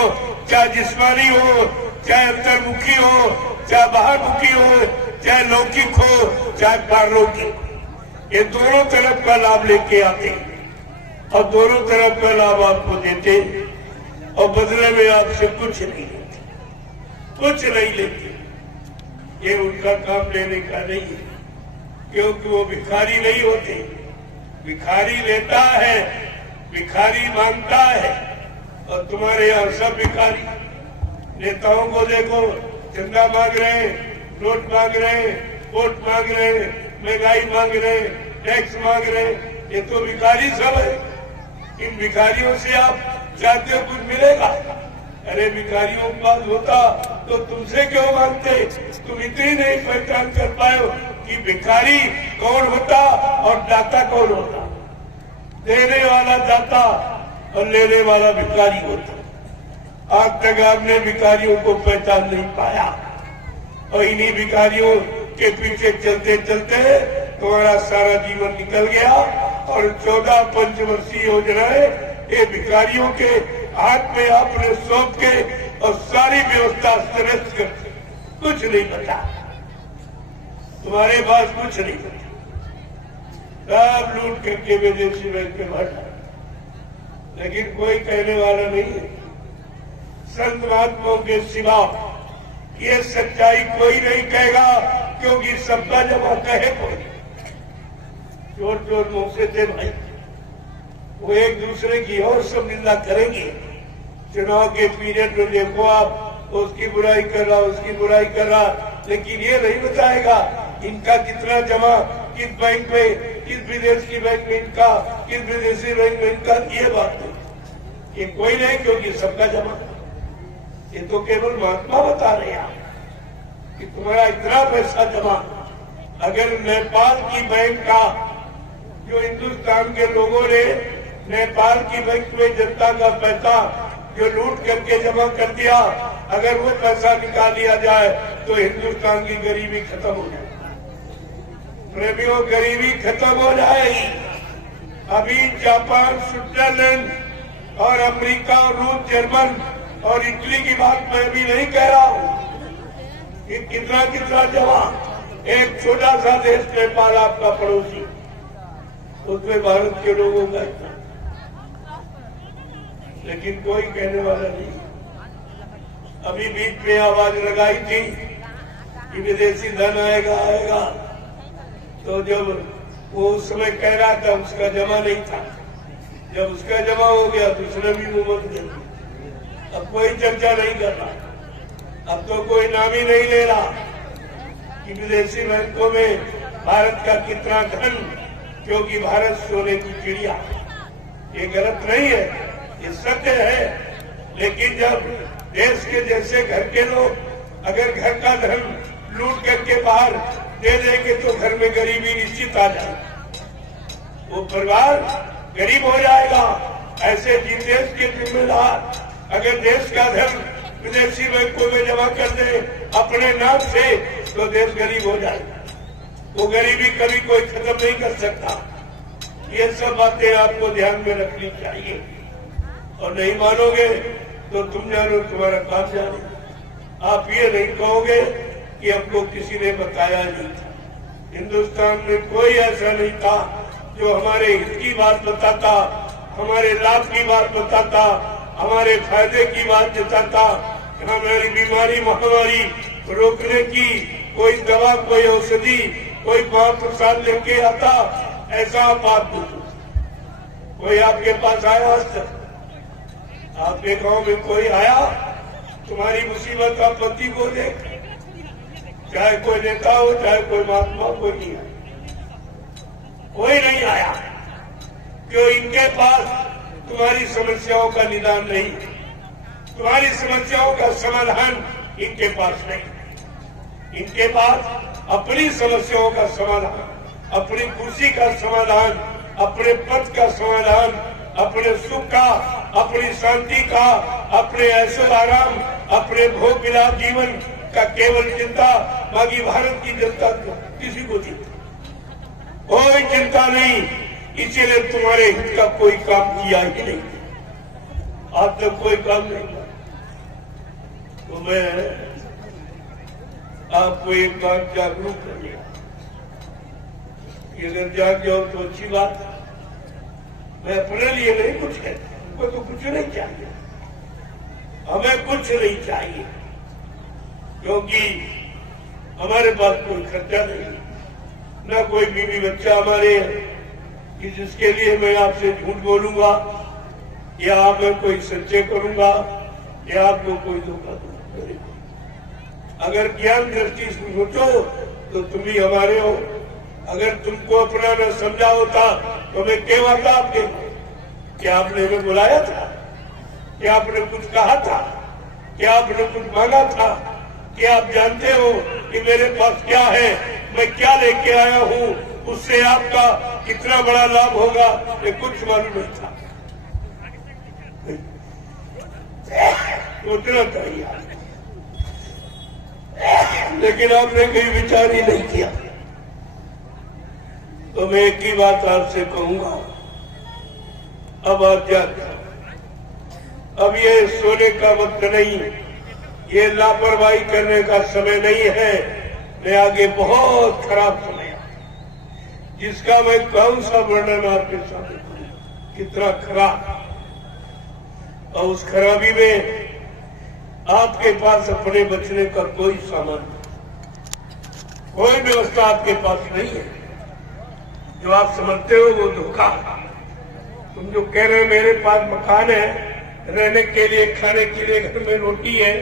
चाहे जिस्मानी हो, चाहे अंतर्मुखी हो, चाहे बाहरमुखी हो, चाहे लौकिक हो, चाहे पारलौकिक, ये दोनों तरफ का लाभ लेके आते और दोनों तरफ का लाभ आपको देते, और बदले में आपसे कुछ नहीं लेते, कुछ नहीं लेते। ये उनका काम लेने का नहीं है, क्योंकि वो भिखारी नहीं होते। भिखारी लेता है, भिखारी मांगता है, और तुम्हारे यहाँ सब भिखारी। नेताओं को देखो, चंदा मांग रहे, नोट मांग रहे, वोट मांग रहे, महंगाई मांग रहे, टैक्स मांग रहे, ये तो भिखारी सब है। इन भिखारियों से आप चाहते हो कुछ मिलेगा? अरे भिखारियों के पास होता तो तुमसे क्यों मांगते? तुम इतनी नहीं पहचान कर पाए कि भिखारी कौन होता और दाता कौन होता। देने वाला दाता और लेने वाला भिखारी होता। आज तक आपने भिखारियों को पहचान नहीं पाया, और इन्हीं भिखारियों के पीछे चलते चलते तुम्हारा सारा जीवन निकल गया, और 14 पंचवर्षीय योजनाएं ये भिखारियों के हाथ में आपने सौंप के और सारी व्यवस्था अस्त कर, कुछ नहीं बचा तुम्हारे पास, कुछ नहीं बचा। सब लूट करके विदेशी बैंक में भर, लेकिन कोई कहने वाला नहीं है। संत महात्माओं के सिवा ये सच्चाई कोई नहीं कहेगा, क्योंकि सबका जमा कहे कोई। चोर चोर मुंह से थे भाई, वो एक दूसरे की और सब निंदा करेंगे। चुनाव के पीरियड में देखो आप, उसकी बुराई कर रहा, उसकी बुराई कर रहा, लेकिन ये नहीं बताएगा इनका कितना जमा किस बैंक में, किस विदेश की बैंक में इनका, किस विदेशी बैंक में इनका, ये बात नहीं, ये कोई नहीं, क्योंकि सबका जमा। ये तो केवल महात्मा बता रहे हैं कि तुम्हारा इतना पैसा जमा। अगर नेपाल की बैंक का, जो हिंदुस्तान के लोगों ने नेपाल की बैंक में जनता का पैसा जो लूट करके जमा कर दिया, अगर वो पैसा निकाल लिया जाए तो हिंदुस्तान की गरीबी खत्म हो जाएगी। प्रेमियों, गरीबी खत्म हो जाएगी। अभी जापान, स्विट्जरलैंड और अमेरिका और रूस, जर्मन और इटली की बात मैं भी नहीं कह रहा हूं कि कितना कितना जमा। एक छोटा सा देश नेपाल, आपका पड़ोसी, उसमें भारत के लोगों का इतना, लेकिन कोई कहने वाला नहीं। अभी बीच में आवाज लगाई थी कि विदेशी धन आएगा आएगा, तो जब वो उस समय कह रहा था उसका जमा नहीं था, जब उसका जमा हो गया तो उसने भी मुंह बंद कर दिया। अब कोई चर्चा नहीं कर रहा, अब तो कोई नाम ही नहीं ले रहा कि विदेशी बैंकों में भारत का कितना धन, क्योंकि भारत सोने की चिड़िया। ये गलत नहीं है, ये सत्य है। लेकिन जब देश के जैसे घर के लोग अगर घर का धन लूट करके बाहर दे देंगे तो घर में गरीबी निश्चित आ जाएगी, वो परिवार गरीब हो जाएगा। ऐसे जिन देश के जिम्मेदार अगर देश का धन विदेशी बैंकों में जमा कर दे अपने नाम से, तो देश गरीब हो जाएगा। वो गरीबी कभी कोई खत्म नहीं कर सकता। ये सब बातें आपको ध्यान में रखनी चाहिए, और नहीं मानोगे तो तुम जानो, तुम्हारा काम जाने। आप ये नहीं कहोगे कि हमको किसी ने बताया नहीं था। हिंदुस्तान में कोई ऐसा नहीं था जो हमारे हित की बात बताता, हमारे लाभ की बात बताता, हमारे फायदे की बात बताता, हमारी बीमारी महामारी रोकने की कोई दवा, कोई औषधि, कोई महाप्रसाद लेके आता, ऐसा आप बात पूछो। कोई आपके पास आया आज तक? आपके गांव में कोई आया तुम्हारी मुसीबत आपत्ति को देख? चाहे कोई नेता हो, चाहे कोई महात्मा, कोई नहीं आया, कोई नहीं आया। क्यों? इनके पास तुम्हारी समस्याओं का निदान नहीं, तुम्हारी समस्याओं का समाधान इनके पास नहीं। इनके पास अपनी समस्याओं का समाधान, अपनी खुशी का समाधान, अपने पद का समाधान, अपने सुख का, अपनी शांति का, अपने ऐशो आराम, अपने भोग विलास जीवन का केवल चिंता। बाकी भारत की जनता किसी को चिंता, कोई चिंता नहीं। इसीलिए तुम्हारे हित का कोई काम किया ही नहीं, आज तक कोई काम नहीं किया। तो मैं आपको एक बात जागरूक कर लिया कि अगर जाग जाओ तो अच्छी बात है। मैं अपने लिए नहीं कुछ कहता, हमको तो कुछ नहीं चाहिए, हमें कुछ नहीं चाहिए, क्योंकि हमारे पास कोई खर्चा नहीं, न कोई बीवी बच्चा हमारे कि जिसके लिए मैं आपसे झूठ बोलूंगा या मैं कोई सच्चे करूंगा या आपको कोई धोखा दूंगा। अगर ज्ञान दृष्टि से सोचो तो तुम भी हमारे हो। अगर तुमको अपना न समझा होता तो मैं क्यों आता आपके? क्या आपने हमें बुलाया था? क्या आपने कुछ कहा था? क्या आपने कुछ मांगा था? क्या आप जानते हो कि मेरे पास क्या है, मैं क्या लेके आया हूँ, उससे आपका कितना बड़ा लाभ होगा? ये कुछ मालूम नहीं था। सोचना चाहिए, लेकिन आपने कहीं विचार ही नहीं किया। तो मैं एक ही बात आपसे कहूंगा, अब आप जाते, अब ये सोने का वक्त नहीं, ये लापरवाही करने का समय नहीं है। मैं आगे बहुत खराब समय है, जिसका मैं कौन सा वर्णन आपके सामने करूं, कितना खराब। और उस खराबी में आपके पास अपने बचने का कोई सामान, कोई व्यवस्था आपके पास नहीं है। जो आप समझते हो वो धोखा, तुम जो कह रहे हो मेरे पास मकान है, रहने के लिए, खाने के लिए घर में रोटी है,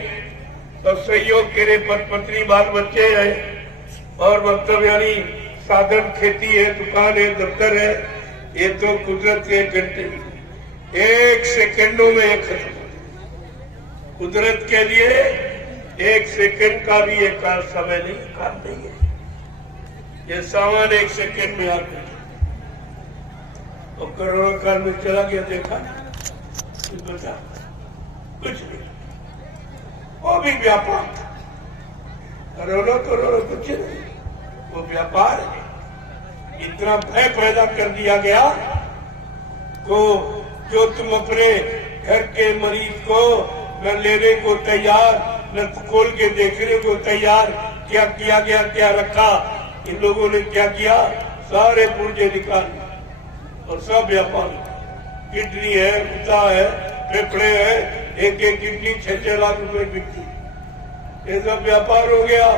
और सहयोग के लिए पत्नी बाल बच्चे हैं, और मतलब यानी साधन खेती है, दुकान है, दफ्तर है, ये तो कुदरत के घंटे 1 सेकंडों में खत्म। कुदरत के लिए 1 सेकंड का भी एक समय नहीं, काम नहीं है। ये सामान 1 सेकंड में आकर और कोरोना काल में चला गया, देखा कुछ बचा? कुछ नहीं। वो भी व्यापार था। कोरोना कुछ नहीं, वो व्यापार है। इतना भय पैदा कर दिया गया को जो तुम अपने घर के मरीज को न लेने को तैयार, न खोल के देखने को तैयार। क्या किया गया, क्या रखा? इन लोगों ने क्या किया? सारे पुर्जे निकाल और सब व्यापार। किडनी है, कुत्ता है, फेफड़े है, एक किडनी 6-6 लाख रुपए बिकती। ये सब व्यापार हो गया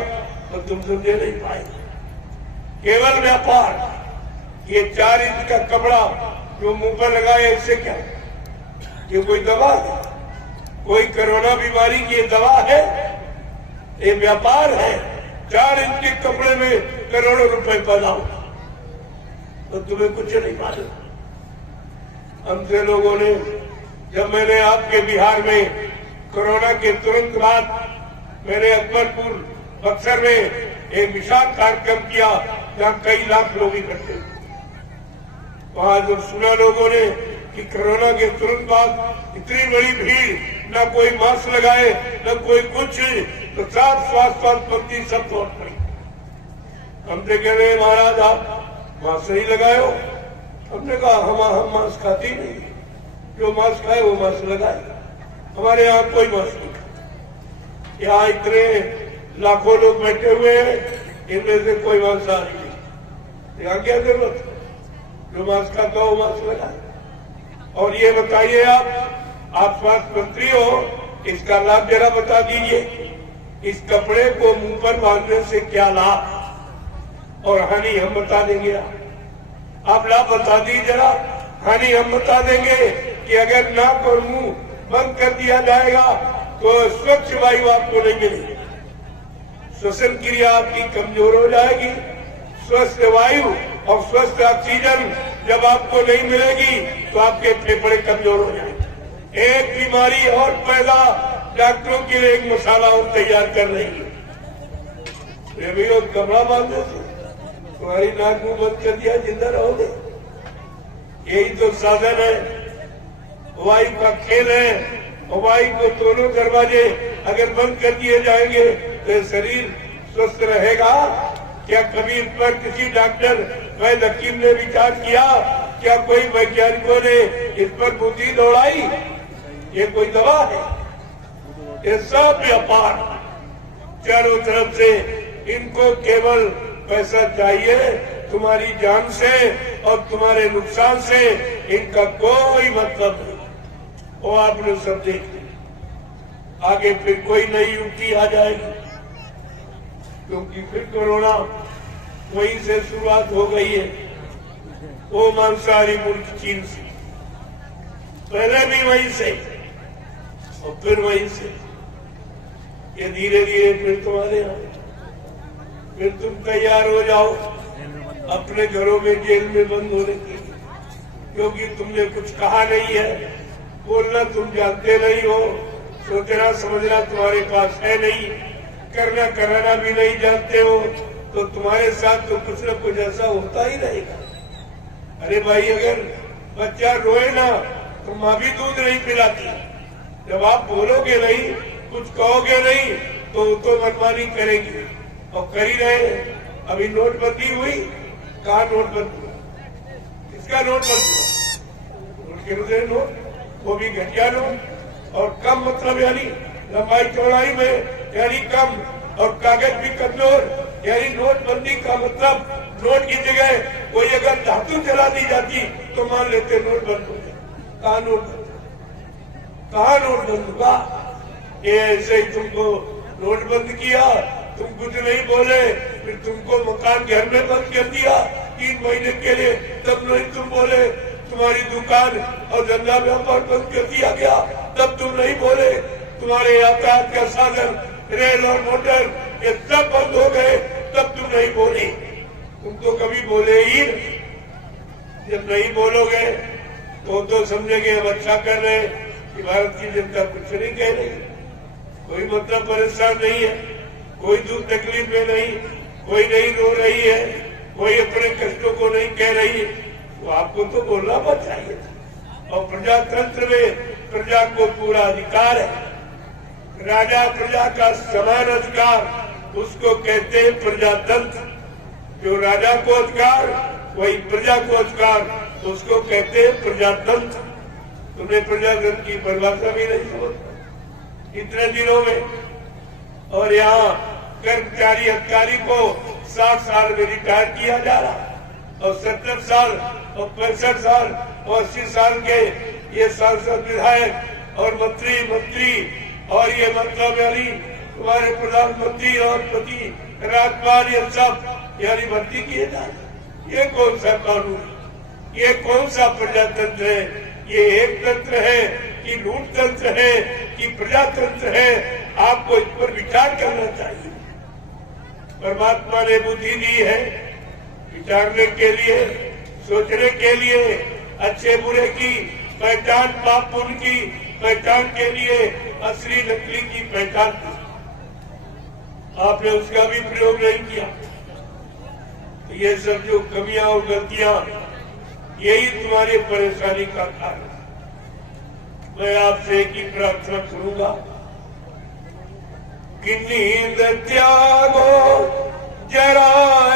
तो तुम समझे नहीं पाए। केवल व्यापार। ये 4 इंच का कपड़ा जो मुंह पर लगाए, इससे क्या? ये कोई दवा है? कोई कोरोना बीमारी की दवा है? ये व्यापार है। 4 इंच के कपड़े में करोड़ों रुपए पैदा हो तो तुम्हें कुछ नहीं मालूम। हमसे लोगों ने, जब मैंने आपके बिहार में कोरोना के तुरंत बाद मैंने अकबरपुर बक्सर में एक विशाल कार्यक्रम किया जहां कई लाख लोग इकट्ठे हुए। वहां जब सुना लोगों ने कि कोरोना के तुरंत बाद इतनी बड़ी भीड़, न कोई मास्क लगाए, न कोई कुछ, तो साफ स्वास्थ्य मंत्री सब तोड़ पड़ी। हमसे कह रहे महाराज आप मास्क नहीं लगाए हो। हमने कहा हम मास्क खाते नहीं, जो मास्क खाए वो मास्क लगाए। हमारे यहाँ कोई मास्क नहीं खाता। यहाँ इतने लाखों लोग बैठे हुए हैं, इनमें से कोई मांसाहारी नहीं। यहाँ क्या जरूरत है? जो मास्क खाता हो मास्क लगाए। और ये बताइए, आप स्वास्थ्य मंत्री हो, इसका लाभ जरा बता दीजिए। इस कपड़े को मुंह पर बांधने से क्या लाभ और हानि हम बता देंगे। आप लाभ बता दीजिए जरा, हानि हम बता देंगे कि अगर नाक और मुंह बंद कर दिया जाएगा तो स्वच्छ वायु आपको नहीं मिलेगी, श्वसन क्रिया आपकी कमजोर हो जाएगी। स्वस्थ वायु और स्वस्थ ऑक्सीजन जब आपको नहीं मिलेगी तो आपके फेफड़े कमजोर हो जाएंगे। एक बीमारी और पैदा डॉक्टरों के लिए एक मसाला और तैयार कर रही है। ये भी लोग कपड़ा बांधते थे, तुम्हारी नाक मुंह बंद कर दिया, जिंदा रहोगे। यही तो साधन है, वायु का खेल है। और वायु को दोनों दरवाजे अगर बंद कर दिए जाएंगे तो शरीर स्वस्थ रहेगा। क्या कभी इस पर किसी डॉक्टर वैद्य हकीम ने विचार किया? क्या कोई वैज्ञानिकों ने इस पर बुद्धि दौड़ाई? ये कोई दवा है? ये सब व्यापार चारों तरफ से। इनको केवल पैसा चाहिए, तुम्हारी जान से और तुम्हारे नुकसान से इनका कोई मतलब नहीं। वो आपने सब देख लिया। आगे फिर कोई नई युक्ति आ जाएगी, क्योंकि फिर कोरोना वहीं से शुरुआत हो गई है। वो मांसाहारी मुल्क चीन से, पहले भी वहीं से और फिर वहीं से। ये धीरे धीरे फिर तुम्हारे यहाँ, फिर तुम तैयार हो जाओ अपने घरों में जेल में बंद होने के लिए, क्योंकि तुमने कुछ कहा नहीं है। बोलना तुम जानते नहीं हो, सोचना समझना तुम्हारे पास है नहीं, करना कराना भी नहीं जानते हो, तो तुम्हारे साथ तो कुछ न कुछ ऐसा होता ही रहेगा। अरे भाई, अगर बच्चा रोए ना तो माँ भी दूध नहीं पिलाती। जब आप बोलोगे नहीं, कुछ कहोगे नहीं, तो मनमानी करेगी और कर ही रहे। अभी नोटबंदी हुई, कहा नोटबंदी हुआ? किसका नोटबंदी हुआ? नोट के नोट, वो भी घटिया नोट और कम, मतलब यानी लंबाई चौड़ाई में यानी कम, और कागज भी कमजोर। यानी नोटबंदी का मतलब नोट की जगह कोई अगर धातु जला दी जाती तो मान लेते नोट बंद हो जाए। कहा नोट बंद, कहा नोट बंद हुआ? ये ऐसे ही तुमको नोट बंद किया, तुम कुछ नहीं बोले, फिर तुमको मकान घर में बंद कर दिया 3 महीने के लिए, तब नहीं तुम बोले। तुम्हारी दुकान और धंधा व्यापार बंद कर दिया गया, तब तुम नहीं बोले। तुम्हारे यातायात का साधन, रेल और मोटर, ये सब बंद हो गए, तब तुम नहीं बोले। तुम तो कभी बोले ही नहीं। जब नहीं बोलोगे तो समझेंगे हम अच्छा कर रहे हैं कि भारत की जनता कुछ नहीं कह रही, कोई मतलब परेशान नहीं है, कोई दुख तकलीफ में नहीं, कोई नहीं रो रही है, कोई अपने कष्टों को नहीं कह रही है, तो आपको तो बोलना मत चाहिए था। और प्रजातंत्र में प्रजा को पूरा अधिकार है, राजा प्रजा का समान अधिकार, उसको कहते हैं प्रजातंत्र। जो राजा को अधिकार वही प्रजा को अधिकार, तो उसको कहते हैं प्रजातंत्र। तुमने प्रजातंत्र की परिभाषा भी नहीं समझ इतने दिनों में। और यहाँ कर्मचारी अधिकारी को 60 साल में रिटायर किया जा रहा, और 70 साल और 65 साल और 80 साल के ये सांसद, विधायक और मंत्री और ये मतलब यानी तुम्हारे प्रधानमंत्री और प्रति राज्यपाल, ये सब यानी भर्ती किए जा रहे। ये कौन सा कानून, ये कौन सा प्रजातंत्र है? ये एक तंत्र है कि लूट तंत्र है कि प्रजातंत्र है? आपको इस पर विचार करना चाहिए। परमात्मा ने बुद्धि दी है विचारने के लिए, सोचने के लिए, अच्छे बुरे की पहचान, पाप पुण्य की पहचान के लिए, असली नकली की पहचान की। आपने उसका भी प्रयोग नहीं किया। ये सब जो कमियां और गलतियां, यही तुम्हारी परेशानी का कारण। मैं आपसे एक ही प्रार्थना करूंगा कि नींद त्यागो, जरा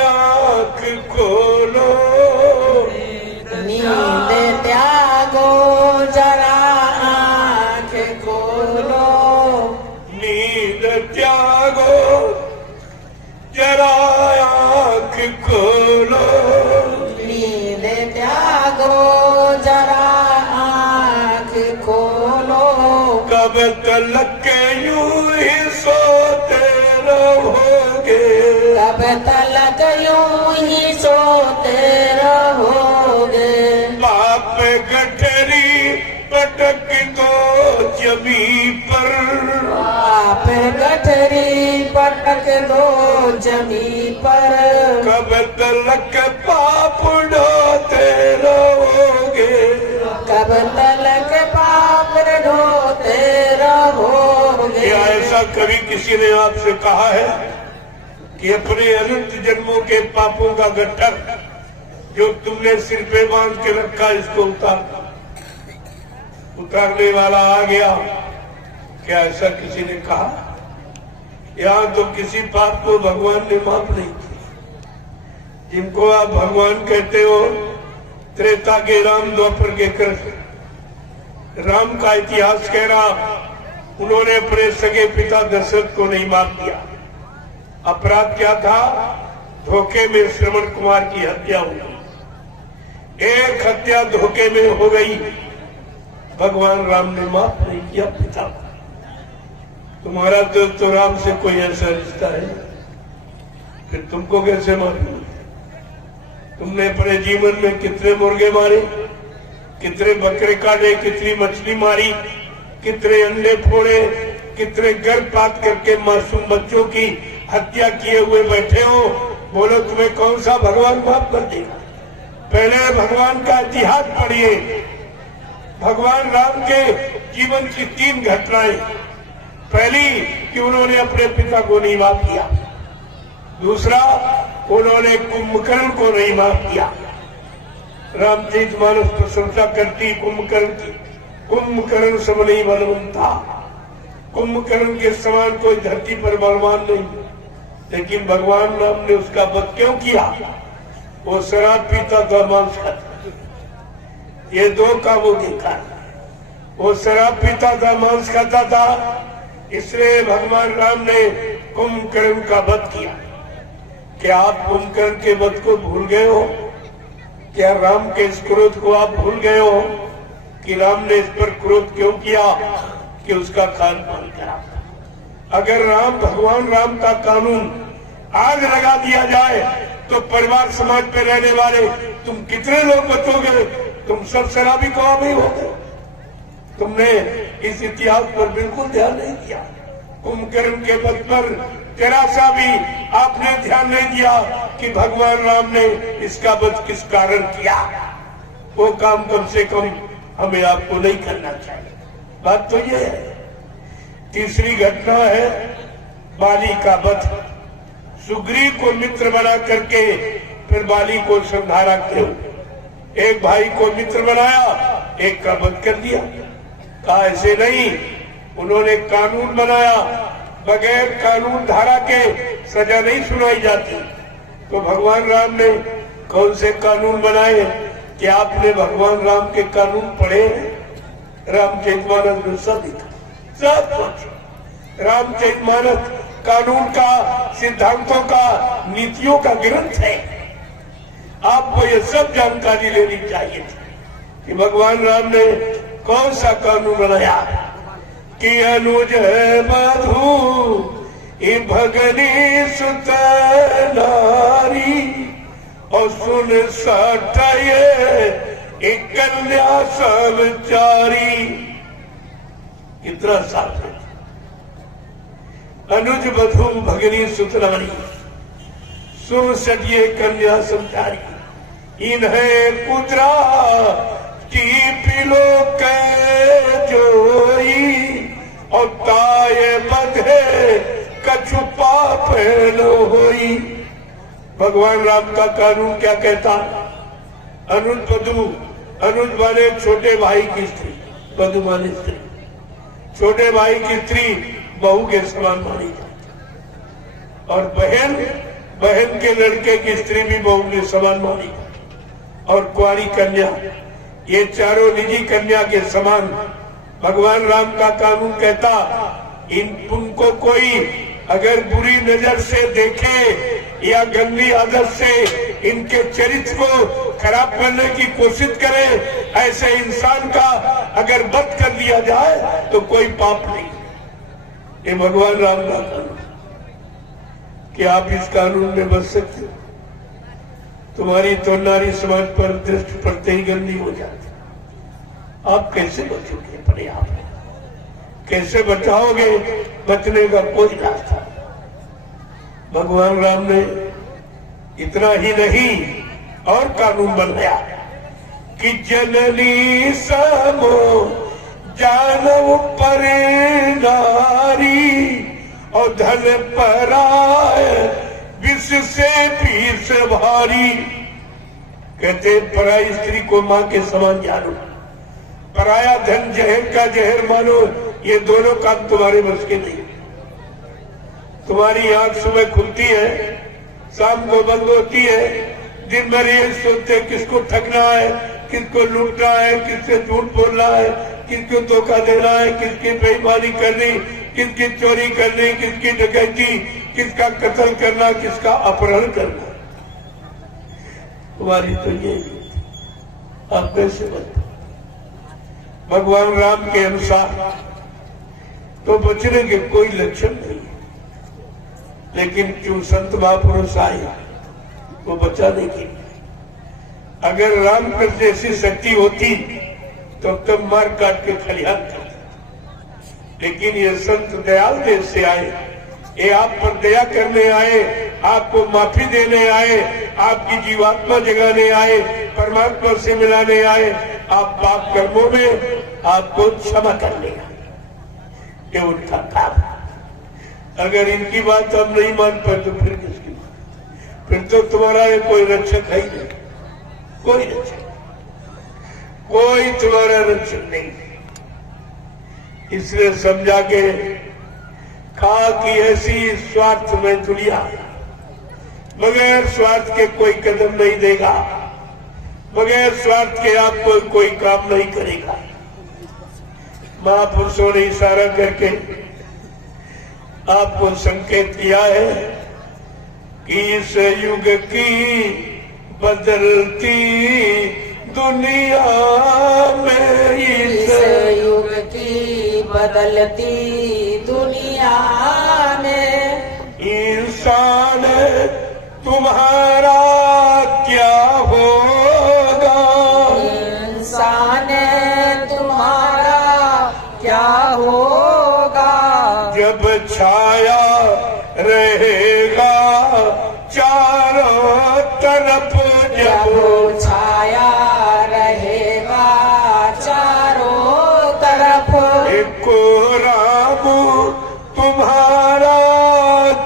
आँख खोलो, नींद त्यागो, जरा आँख खोलो, नींद त्यागो, जरा आँख खोलो, नींद त्यागो, जरा आँख खोलो। कब तलक यूं ही सोते रहोगे, कब तलक यूं ही सोते रहोगे। पाप गठरी पटक दो जमी पर, आप गठरी पटक दो जमी पर। कब तलक पाप ढोते रहोगे, कब तलक पाप ढोते रहोगे। क्या ऐसा कभी किसी ने आपसे कहा है कि अपने अनंत जन्मों के पापों का गट्ठर जो तुमने सिर पे बांध के रखा, इसको उतारने वाला आ गया? क्या ऐसा किसी ने कहा? यहाँ तो किसी पाप को भगवान ने माफ नहीं किया। जिनको आप भगवान कहते हो, त्रेता के राम, द्वापर के कृष्ण। राम का इतिहास कह रहा, उन्होंने अपने सगे पिता दशरथ को नहीं माफ किया। अपराध क्या था? धोखे में श्रवण कुमार की हत्या हो गई। एक हत्या धोखे में हो गई, भगवान राम ने माफ नहीं किया पिता को। तुम्हारा तो राम से कोई ऐसा रिश्ता है, फिर तुमको कैसे मालूम? तुमने अपने जीवन में कितने मुर्गे मारे, कितने बकरे काटे, कितनी मछली मारी, कितने अंडे फोड़े, कितने गर्भपात करके मासूम बच्चों की हत्या किए हुए बैठे हो। बोलो तुम्हें कौन सा भगवान माफ कर देगा? पहले भगवान का इतिहास पढ़िए। भगवान राम के जीवन की 3 घटनाएं। पहली कि उन्होंने अपने पिता को नहीं माफ किया। दूसरा, उन्होंने कुंभकर्ण को नहीं माफ किया। रामचरितमानस प्रशंसा करती कुंभकर्ण की। कुंभकर्ण सब नहीं बलवंता, कुंभकर्ण के समान कोई धरती पर बलवान नहीं, लेकिन भगवान राम ने उसका वध क्यों किया? वो शराब पीता था, मांस खाता। ये 2 कामों के कारण। वो शराब पीता था, मांस खाता था, इसलिए भगवान राम ने कुंभकर्ण का वध किया। क्या आप कुंभकर्ण के वध को भूल गए हो? क्या राम के इस क्रोध को आप भूल गए हो कि राम ने इस पर क्रोध क्यों किया? कि उसका खान पान खराब था। अगर भगवान राम का कानून आग लगा दिया जाए तो परिवार समाज पे रहने वाले तुम कितने लोग बचोगे? तुम सब शराबी कौम ही हो गए। तुमने इस इतिहास पर बिल्कुल ध्यान नहीं दिया। कुंभकर्ण के पद पर जरा सा भी आपने ध्यान नहीं दिया कि भगवान राम ने इसका वध किस कारण किया। वो काम कम से कम हमें आपको नहीं करना चाहिए। बात तो ये है। तीसरी घटना है बाली का वध। सुग्रीव को मित्र बना करके फिर बाली को संहारा क्यों? एक भाई को मित्र बनाया, एक का वध कर दिया। कहा ऐसे नहीं, उन्होंने कानून बनाया, बगैर कानून धारा के सजा नहीं सुनाई जाती। तो भगवान राम ने कौन से कानून बनाए कि आपने भगवान राम के कानून पढ़े? रामचरितमानस में सब लिखा, सब कुछ। रामचरितमानस कानून का, सिद्धांतों का, नीतियों का ग्रंथ है। आपको ये सब जानकारी लेनी चाहिए कि भगवान राम ने कौन सा कानून बनाया कि अनुज मधु भगनी सुत नारी और सुन सटये एक कन्या सब चारी। कितना साफ है। अनुज मधु भगनी सुत नारी सुन सटिये कन्या सब चारी। इन्हें कुदरा पिलो के जोई और ताये बधे कछु पाप न होई। भगवान राम का कानून क्या कहता? अनुज बधु, अनुज माने छोटे भाई की स्त्री, बधु माने स्त्री। छोटे भाई की स्त्री बहू के समान मानी जाती और बहन, बहन के लड़के की स्त्री भी बहू के समान मानी जाती। और कुंवारी कन्या, ये चारों निजी कन्या के समान भगवान राम का कानून कहता। उनको कोई अगर बुरी नजर से देखे या गंदी आदत से इनके चरित्र को खराब करने की कोशिश करे, ऐसे इंसान का अगर वध कर दिया जाए तो कोई पाप नहीं। ये भगवान राम का कानून। क्या आप इस कानून में बच सकते हो? तुम्हारी तो नारी समाज पर दृष्टि पड़ते ही गंदी हो जाती। आप कैसे बचोगे अपने आप? कैसे बचाओगे? बचने का कोई रास्ता। भगवान राम ने इतना ही नहीं और कानून बनाया कि जननी समो जानव पर नारी और धन पराय विष से भीष भारी। कहते पराई स्त्री को मां के समान जानो, पराया धन जहर का जहर मानो। ये दोनों काम तुम्हारे बस के नहीं। तुम्हारी आंख सुबह खुलती है, शाम को बंद होती है। दिन भर ये सोचते किसको ठगना है, किसको लूटना है, किससे झूठ बोलना है, किसको धोखा देना है, किसकी बेईमानी करनी, किसकी चोरी करनी, किसकी डकैती, किसका कत्ल करना, किसका अपहरण करना। तुम्हारी तो ये आप कैसे बचो? भगवान राम के अनुसार तो बचने के कोई लक्षण नहीं है, लेकिन क्यों संत महापुरुष आए वो बचाने के लिए। अगर राम पर जैसी शक्ति होती तो तब मार काट के खलिहान करते। लेकिन ये संत दयाल देश से आए, ये आप पर दया करने आए, आपको माफी देने आए, आपकी जीवात्मा जगाने आए, परमात्मा से मिलाने आए, आप पाप कर्मों में आपको क्षमा करने आए। ये उनका काम। अगर इनकी बात हम नहीं मान पाए तो फिर किसकी बात? फिर तो तुम्हारा ये कोई रक्षक है ही नहीं। कोई रक्षक, कोई तुम्हारा रक्षक नहीं। इसलिए समझा के कहा कि ऐसी स्वार्थ में दुनिया बगैर स्वार्थ के कोई कदम नहीं देगा, बगैर स्वार्थ के आपको कोई काम नहीं करेगा। महापुरुषों ने इशारा करके आपको संकेत दिया है कि इस युग की बदलती दुनिया में, इस युग की बदलती दुनिया में इंसान तुम्हारा क्या होगा? चारों तरफ जब जब छाया रहेगा चारों तरफ, एको राम तुम्हारा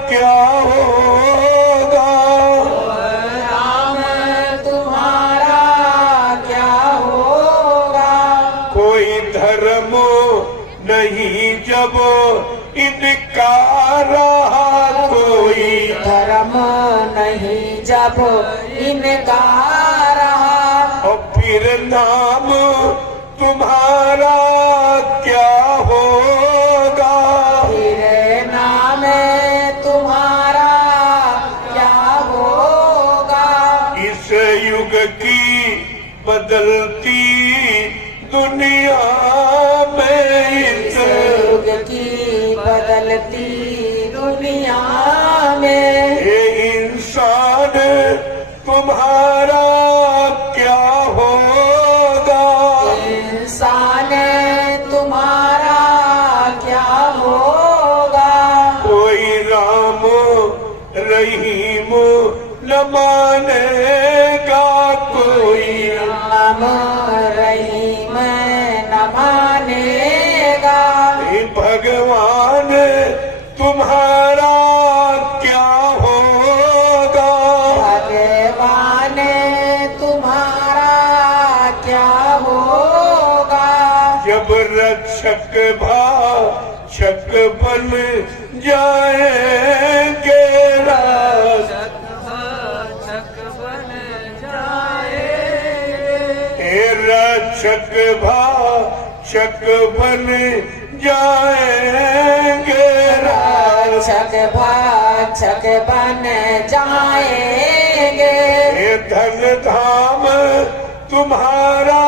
क्या होगा। राम तुम्हारा क्या होगा। कोई धर्म नहीं जब इनका रहा, कोई धर्म नहीं जब इनका रहा, और फिर नाम तुम्हारा क्या होगा। फिर नाम तुम्हारा क्या होगा। इस युग की बदलती दुनिया में, इस इस युग की बदलती दुनिया में, ये इंसान तुम्हारा क्या होगा। इंसान तुम्हारा क्या होगा। कोई राम रहीम न मानेगा, कोई राम रहीम न मानेगा। हे भगवान तुम्हारा क्या होगा। भगवान तुम्हारा क्या होगा। जब रक्षक भाक्षक बन जाएंगे, रक्षक भाक्षक बन जाएंगे। रक्षक भाक्षक बन जाएंगे। ये धन धाम तुम्हारा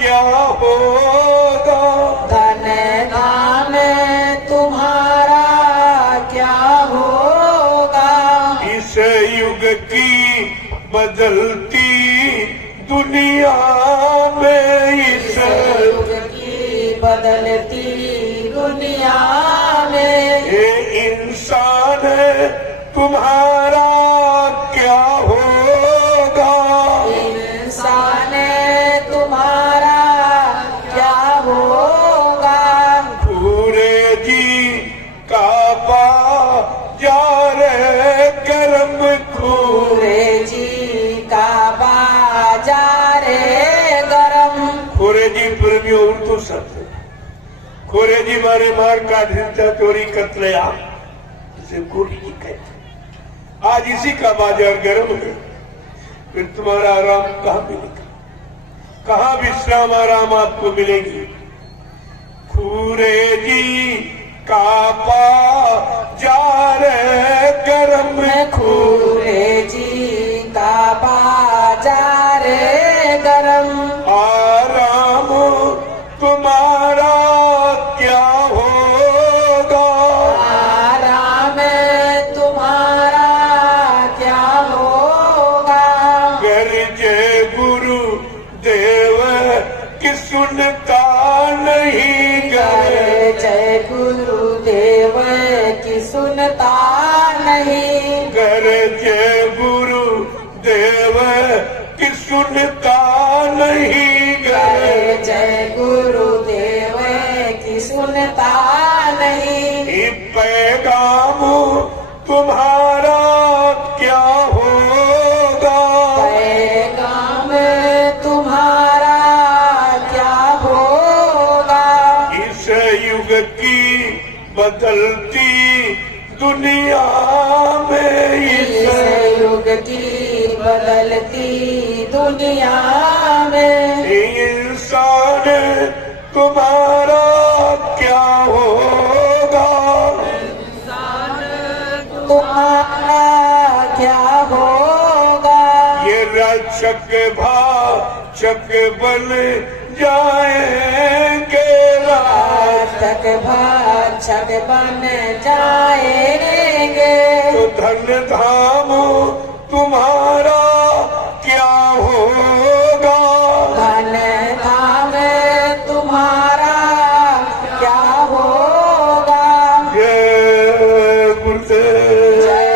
क्या होगा। धन धाम तुम्हारा क्या होगा। इस युग की बदलती दुनिया में, इस युग की बदलती दुनिया में, ये इंसान तुम्हारा क्या होगा। इंसान तुम्हारा क्या होगा। पूरे जी का बाजार कर्म, पूरे जी का बाजार गरम। खोरे जी प्रेमियों उर्दू शब्द, खोरे जी मारे मार काट हिंसा चोरी कत्लेआम, इसे गोली जी कहते। आज इसी का बाजार गर्म है। फिर तुम्हारा आराम कहाँ मिलेगा, कहाँ विश्राम आराम आपको मिलेगी। खूरे जी का बाजार गर्म, खूरे जी का बाजार गरम। आराम तुम्हारा क्या होगा। आराम तुम्हारा क्या होगा। गरजे गुरु देव की सुनता नहीं, जय गुरुदेव की सुनता नहीं। गरजे गुरु देव की सुनता नहीं, जय गुरुदेव की सुनता नहीं। ये पैगाम तुम्हारा क्या होगा। पैगाम तुम्हारा क्या होगा। इस युग की बदलती दुनिया में, इस युग की बदलती दुनिया में, इंसान तुम्हारा क्या होगा। तुम्हारा क्या होगा। ये रक्षक भाक्षक बन जाएंगे, रक्षक भाक्षक बन जाएंगे। तो धन धाम तुम्हारा क्या होगा। धन धाम तुम्हारा क्या होगा। जय गुरुदेव। जय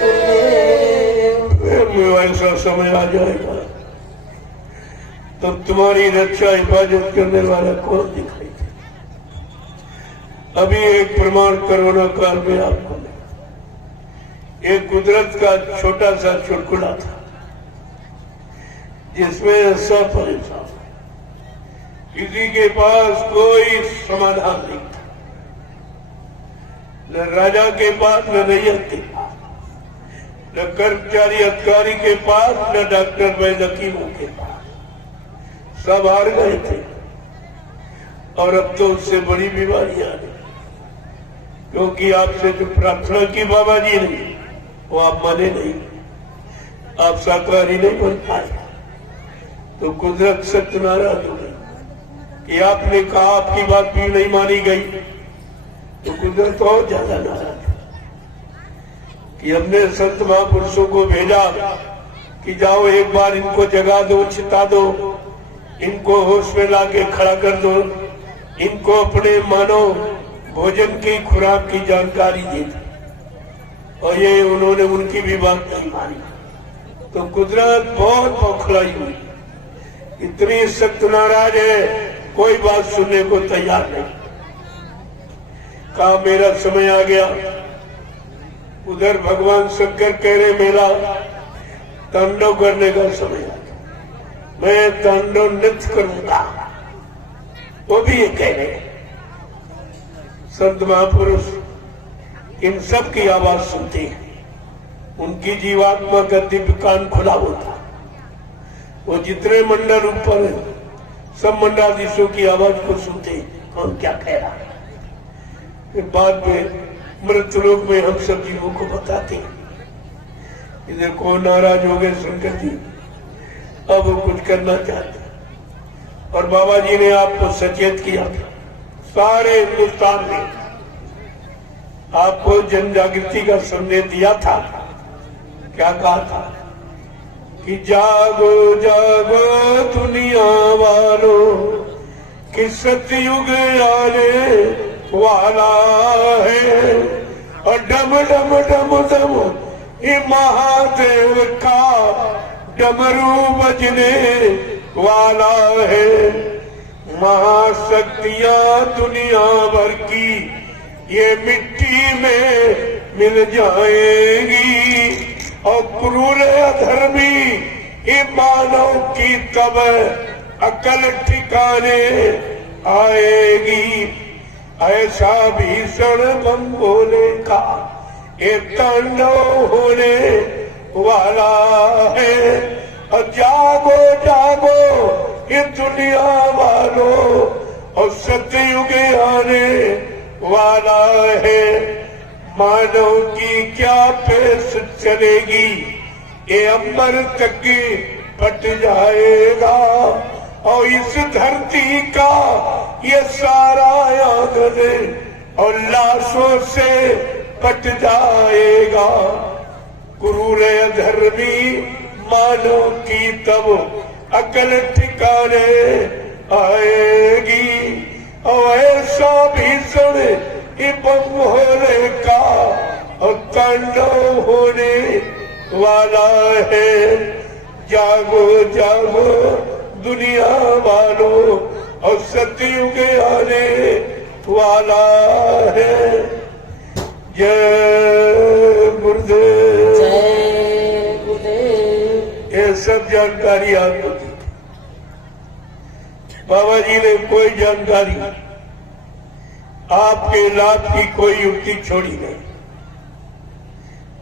गुरुदेव। ऐसा समय आ जाएगा तो तुम्हारी रक्षा हिफाजत करने वाला कौन दिखाई दे। अभी एक प्रमाण कोरोना काल में आपको एक कुदरत का छोटा सा चुटकुला था जिसमें सब परेशान, किसी के पास कोई समाधान नहीं था, न राजा के पास, न रैयत के पास, न कर्मचारी अधिकारी के पास, न डॉक्टर वैद्य हकीमों के पास, सब हार गए थे। और अब तो उससे बड़ी बीमारी आ गई, क्योंकि आपसे जो प्रार्थना की बाबा जी ने वो आप माने नहीं, आप शाकाहारी नहीं बन पाए, तो कुदरत सख्त नाराज हो गई कि आपने कहा आपकी बात भी नहीं मानी गई, तो कुदरत और ज्यादा नाराज है कि हमने संत महापुरुषों को भेजा कि जाओ एक बार इनको जगा दो, छिता दो, इनको होश में लाके खड़ा कर दो, इनको अपने मानो भोजन की खुराक की जानकारी दे दी, और ये उन्होंने उनकी भी बात नहीं मानी, तो कुदरत बहुत बौखलाई हुई, इतनी सख्त नाराज है, कोई बात सुनने को तैयार नहीं। कहा मेरा समय आ गया। उधर भगवान शंकर कह रहे मेरा तांडव करने का समय आ गया, मैं तांडव नृत्य करूंगा, वो भी ये कह रहे। संत महापुरुष इन सब की आवाज सुनते हैं, उनकी जीवात्मा का दिव्य कान खुला होता, वो जितने मंडल ऊपर है सब मंडलाधीशों की आवाज को सुनते हैं, कौन क्या कह रहा है। फिर बाद में मृत्यु लोक में हम सब जीवों को बताते हैं, इधर को नाराज हो गए शंकर जी, अब वो कुछ करना चाहते, और बाबा जी ने आपको सचेत किया था, सारे हिंदुस्तान में आपको जन जागृति का संदेश दिया था। क्या कहा था कि जागो जागो दुनिया वालों कि सतयुग आने वाला है, और डम डम डम डम ये महादेव का डमरू बजने वाला है। महाशक्तियां दुनिया भर की ये मिट्टी में मिल जाएगी, और क्रूर अधर्मी ये मानव की तब अकल ठिकाने आएगी। ऐसा भीषण बम भोले का ये तांडव होने वाला है। और जागो जागो ये दुनिया वालों, और सतयुग आने वाला है। मानव की क्या पेश चलेगी, ये अंबर तक फट जाएगा, और इस धरती का ये सारा आंगन और लाशों से पट जाएगा। क्रूर अधर्मी मानव की तब अकल ठिकाने आएगी, और ऐसा भीषण बम भोले का और तांडव होने वाला है। जागो जागो दुनिया वालों, और सतयुग आने वाला है। जय गुरुदेव, जय गुरुदेव। ये सब जानकारी आपको दी। बाबा जी ने कोई जानकारी आपके लाभ की कोई युक्ति छोड़ी नहीं,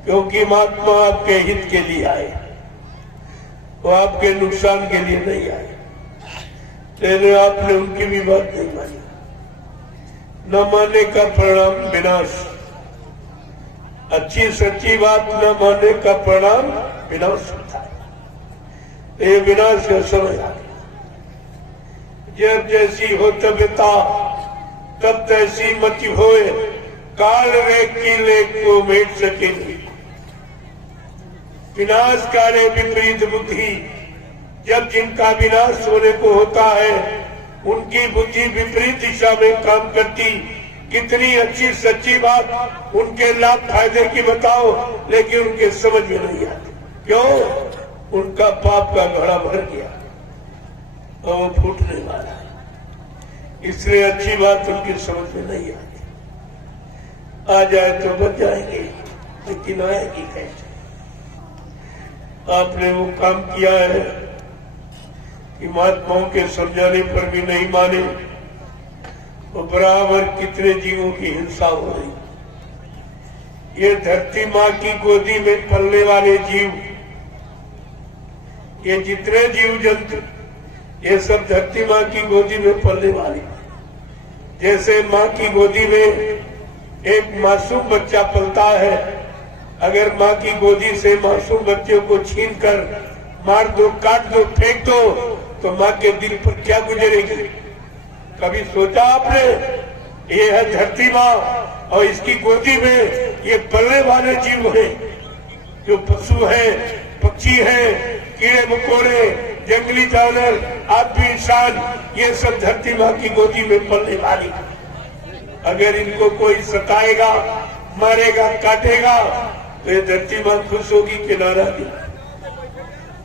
क्योंकि महात्मा आपके हित के लिए आए, वो आपके नुकसान के लिए नहीं आए। लेकिन आपने उनकी भी बात नहीं मानी। न मानने का परिणाम विनाश, अच्छी सच्ची बात न मानने का परिणाम विनाश होता है। ये विनाश का समय आ गया। जब जैसी हो तबियता तब तैसी मति होए, काल रे की लेख को मेट सके नहीं। विनाश काले विपरीत बुद्धि, जब जिनका विनाश होने को होता है उनकी बुद्धि विपरीत दिशा में काम करती। कितनी अच्छी सच्ची बात उनके लाभ फायदे की बताओ, लेकिन उनके समझ में नहीं आती। क्यों? उनका पाप का घड़ा भर गया और वो फूटने वाला है। इसलिए अच्छी बात उनकी समझ में नहीं आती। आ जाए तो बच जाएंगे, लेकिन आएगी कैसे? आपने वो काम किया है कि महात्माओं के समझाने पर भी नहीं माने और बराबर कितने जीवों की हिंसा हो रही। ये धरती माँ की गोदी में पलने वाले जीव, ये जितने जीव जंतु, ये सब धरती माँ की गोदी में पलने वाले। जैसे माँ की गोदी में एक मासूम बच्चा पलता है, अगर माँ की गोदी से मासूम बच्चे को छीनकर मार दो, काट दो, फेंक दो, तो माँ के दिल पर क्या गुजरेगी? कभी सोचा आपने? ये है धरती माँ और इसकी गोदी में ये पलने वाले जीव हैं, जो पशु हैं, पक्षी हैं, कीड़े मकोड़े, जंगली जानवर, आदमी, इंसान, ये सब धरती माँ की गोदी में पलने वाली। अगर इनको कोई सताएगा, मारेगा, काटेगा, तो ये धरती माँ खुश होगी कि नाराज?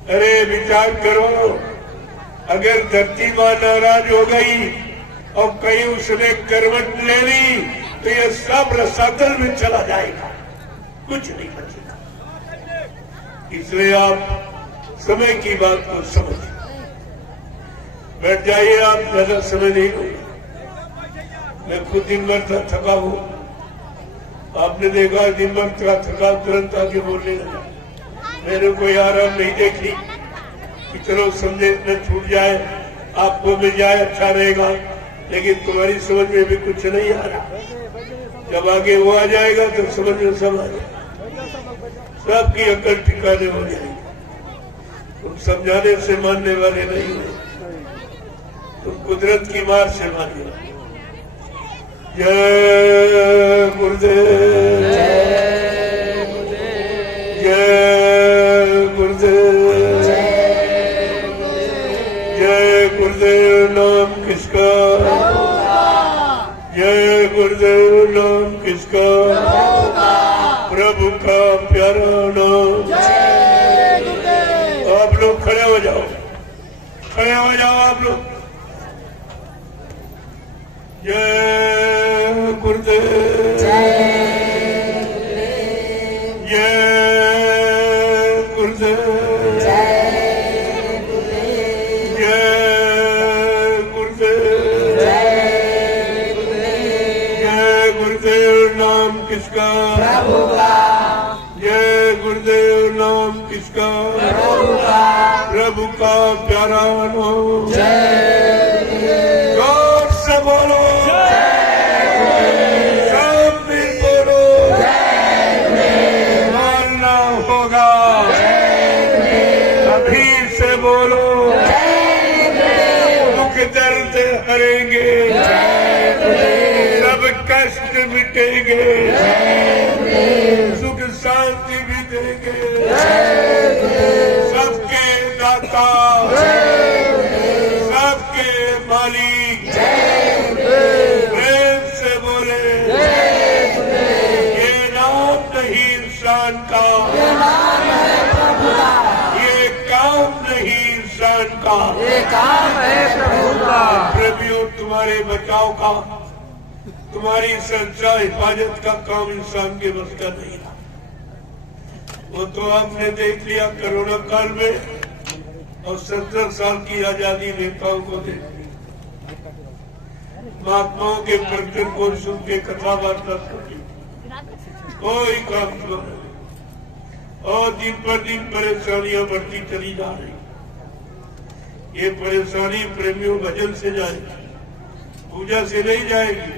अरे विचार करो, अगर धरती माँ नाराज हो गई और कहीं उसने करवट ले ली तो ये सब रसातल में चला जाएगा, कुछ नहीं बचेगा। इसलिए आप समय की बात को समझिए। बैठ जाइए, आप ज्यादा समय नहीं होगा। मैं खुद दिन भर थका हूँ, आपने देखा दिन भर थका, तुरंत आके बोलने लगा। मैंने कोई आराम नहीं देखी कि चलो संदेश न छूट जाए, आपको मिल जाए, अच्छा रहेगा, लेकिन तुम्हारी समझ में भी कुछ नहीं आ रहा। जब आगे वो आ जाएगा तो समझ में सब आ जाएगा, सबकी अकल ठिकाने हो जाएगी। तुम समझाने से मानने वाले नहीं हो, तुम कुदरत की मार से मानने वाले। जय गुरुदेव, जय गुरुदेव, जय गुरुदेव। नाम किसका? जय गुरुदेव। नाम किसका? प्रभु का प्यारा नाम। आप लोग खड़े हो जाओ, खड़े हो जाओ आप लोग। जय गुरुदेव, जय गुरुदेव, जय गुरुदेव, जय गुरुदेव। नाम किसका? प्रभु का। जय गुरुदेव। नाम किसका? प्रभु का। प्रभु का प्यारा नाम। जोर से बोलो, सब मिल बोलो, मानना होगा। अभी से बोलो, दुख दर्द हरेंगे, सब कष्ट मिटेंगे, सुख शांति भी देंगे। सबके दाता, सबके मालिक, प्रेम से बोले। ये नाम नहीं इंसान का, ये काम नहीं इंसान का, ये काम है प्रभु का। प्रभु तुम्हारे बचाव का, तुम्हारी सुरक्षा हिफाजत का काम इंसान के बस का नहीं था। वो तो आपने देख लिया कोरोना काल में, और 70 साल की आजादी नेताओं को देख लिया। महात्माओं के प्रवचन को सुन के कथा वार्ता सुन, कोई काम नहीं, और दिन पर दिन परेशानियां बढ़ती चली जा रही। ये परेशानी प्रेमियों भजन से जाएगी, पूजा से नहीं जाएगी।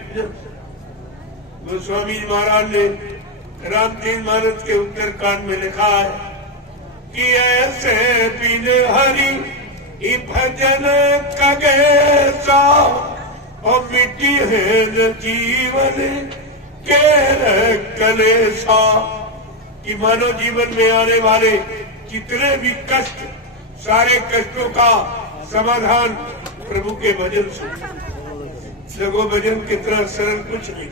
गोस्वामी महाराज ने रामचंद्र महाराज के उत्तरकांड में लिखा है कि ऐसे बिन हरि ई भजन कगेसा और मिट्टी है न जीवन के कलेसा। कि मानव जीवन में आने वाले जितने भी कष्ट, सारे कष्टों का समाधान प्रभु के भजन से। देखो भजन कितना सरल, कुछ नहीं,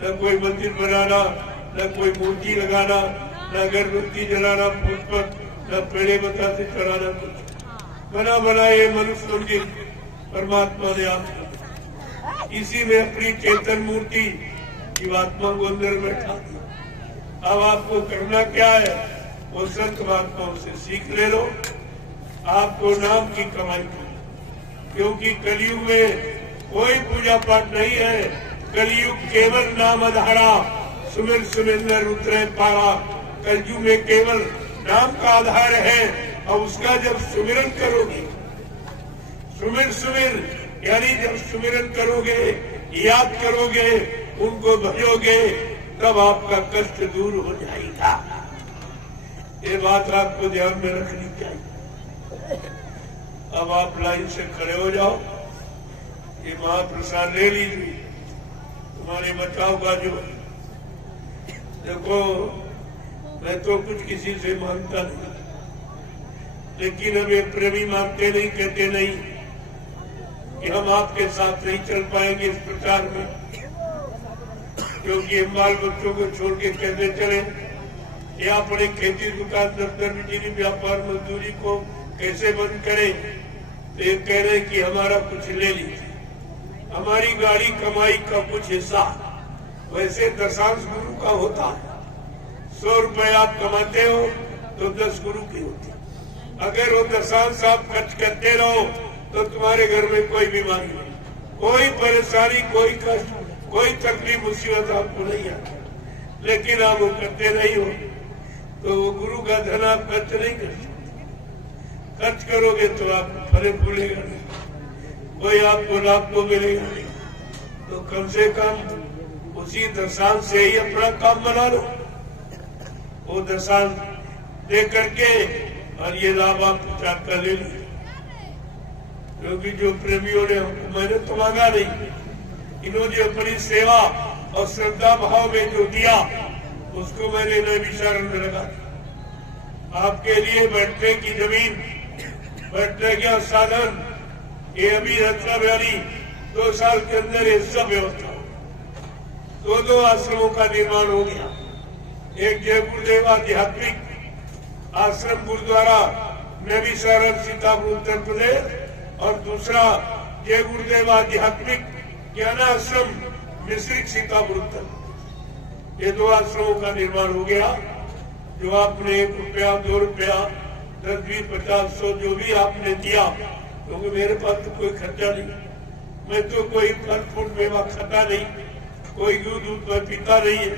न कोई मंदिर बनाना, न कोई मूर्ति लगाना, न अगरबत्ती जलाना, पुष्प न पेड़े बता से चढ़ाना कुछ, बना बनाए मनुष्य मंदिर परमात्मा ने आपको इसी में अपनी चेतन मूर्ति जीवात्मा को अंदर बैठा दिया। अब आपको करना क्या है, वो संत महात्माओं से सीख ले लो, आपको नाम की कमाई करो। क्योंकि कलयुग में कोई पूजा पाठ नहीं है, कलयुग केवल नाम आधारा, सुमिर सुमिंदर उतरे पारा। कलयुग में केवल नाम का आधार है, और उसका जब सुमिरन करोगे, सुमिर यानी जब सुमिरन करोगे, याद करोगे, उनको भजोगे, तब आपका कष्ट दूर हो जाएगा। ये बात आपको ध्यान में रखनी चाहिए। अब आप लाइन से खड़े हो जाओ, ये महाप्रसाद ले लीजिए, तुम्हारे बचाव का जो। देखो, मैं तो कुछ किसी से मांगता नहीं, लेकिन हम ये प्रेमी मांगते नहीं, कहते नहीं कि हम आपके साथ नहीं चल पाएंगे इस प्रचार में, क्योंकि हम बाल बच्चों को छोड़ के कैसे चले, या अपने खेती दुकान दफ्तर बिजली व्यापार मजदूरी को कैसे बंद करें। तो ये कह रहे कि हमारा कुछ ले लीजिए, हमारी गाड़ी कमाई का कुछ हिस्सा। वैसे दशांश गुरु का होता है, 100 रुपए आप कमाते हो तो 10 गुरु की होती है। अगर वो दशांश आप खर्च करते रहो तो तुम्हारे घर में कोई बीमारी नहीं, कोई परेशानी, कोई कष्ट, कोई तकलीफ मुसीबत आपको नहीं आती। लेकिन आप वो करते नहीं हो, तो वो गुरु का धन आप खर्च नहीं कर सकते। खर्च करोगे तो आपको फल फूलेगा नहीं, कोई आपको लाभ तो मिलेगा नहीं। तो कम से कम उसी दशांश से ही अपना काम बना लो, वो दशांश दे करके, और ये लाभ आप प्रचार कर ले लीजिए। क्योंकि जो प्रेमियों ने हमको, मैंने तो मांगा नहीं, इन्होंने अपनी सेवा और श्रद्धा भाव में जो दिया, उसको मैंने नैमिषारण्य में लगा दिया। आपके लिए बैठने की जमीन, बैठने का साधन, ये अभी रत्ना व्याली 2 साल के अंदर ये सब व्यवस्था हो। 2 आश्रमों का निर्माण हो गया। एक जय गुरुदेव आध्यात्मिक आश्रम गुरुद्वारा नैमिषारण्य सीतापुर उत्तर प्रदेश, और दूसरा जय गुरुदेव आध्यात्मिक ज्ञानाश्रम मिश्रिक सीतापुर उत्तर। ये 2 आश्रमों का निर्माण हो गया। जो आपने 1 रुपया, 2 रुपया, 10, 20, 50, 100 जो भी आपने दिया, क्योंकि मेरे पास तो कोई खर्चा नहीं, मैं तो कोई फल फूल मेवा खाता नहीं, कोई दूध मैं पीता नहीं है,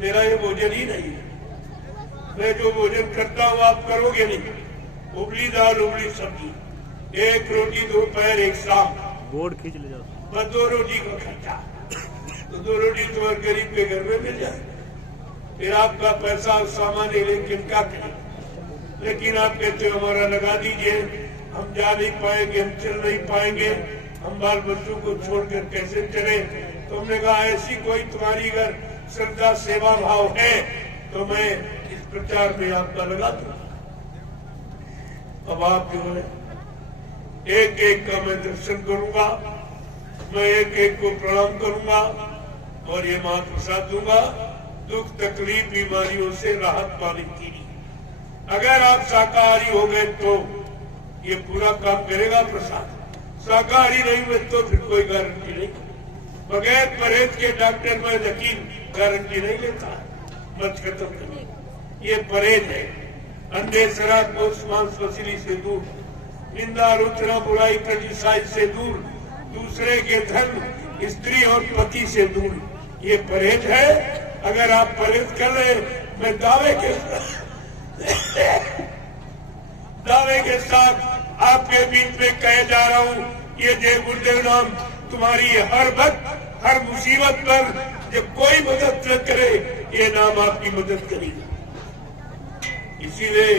मेरा ये भोजन ही नहीं है। मैं जो भोजन करता हूँ आप करोगे नहीं, उबली दाल, उबली सब्जी, 1 रोटी दोपहर, 1 शाम, बोर्ड खींच ले जाओ, बस 2 रोटी का खर्चा। तो 2 रोटी तुम्हारे गरीब के घर में मिल जाए, फिर आपका पैसा और सामान लेकिन क्या करें। लेकिन आप कहते हो हमारा लगा दीजिए, हम जा नहीं पाएंगे, हम चल नहीं पाएंगे, हम बाल बच्चों को छोड़कर कैसे चले। तो हमने कहा ऐसी कोई तुम्हारी अगर श्रद्धा सेवा भाव है तो मैं इस प्रचार में आपका लगा दूंगा। अब आप जो है एक एक का मैं दर्शन करूंगा, मैं एक एक को प्रणाम करूंगा और ये महाप्रसाद दूंगा। दुख तकलीफ बीमारियों से राहत पाने के लिए अगर आप शाकाहारी हो गए तो ये पूरा काम करेगा प्रसाद। शाकाहारी नहीं हुए तो फिर कोई गारंटी नहीं। बगैर परहेज के डॉक्टर में यकीन गारंटी नहीं लेता। मत खत्म करिए, ये परहेज है। अंधे शराब गोश मांस मछली से दूर, निंदा आलोचना बुराई क्रिटिसाइज से दूर, दूसरे के धन स्त्री और पति से दूर, ये परहेज है। अगर आप परहेज कर रहे, मैं दावे के साथ आपके बीच में कहे जा रहा हूँ, ये जय गुरुदेव नाम तुम्हारी हर वक्त हर मुसीबत पर जब कोई मदद न करे, ये नाम आपकी मदद करेगा। इसीलिए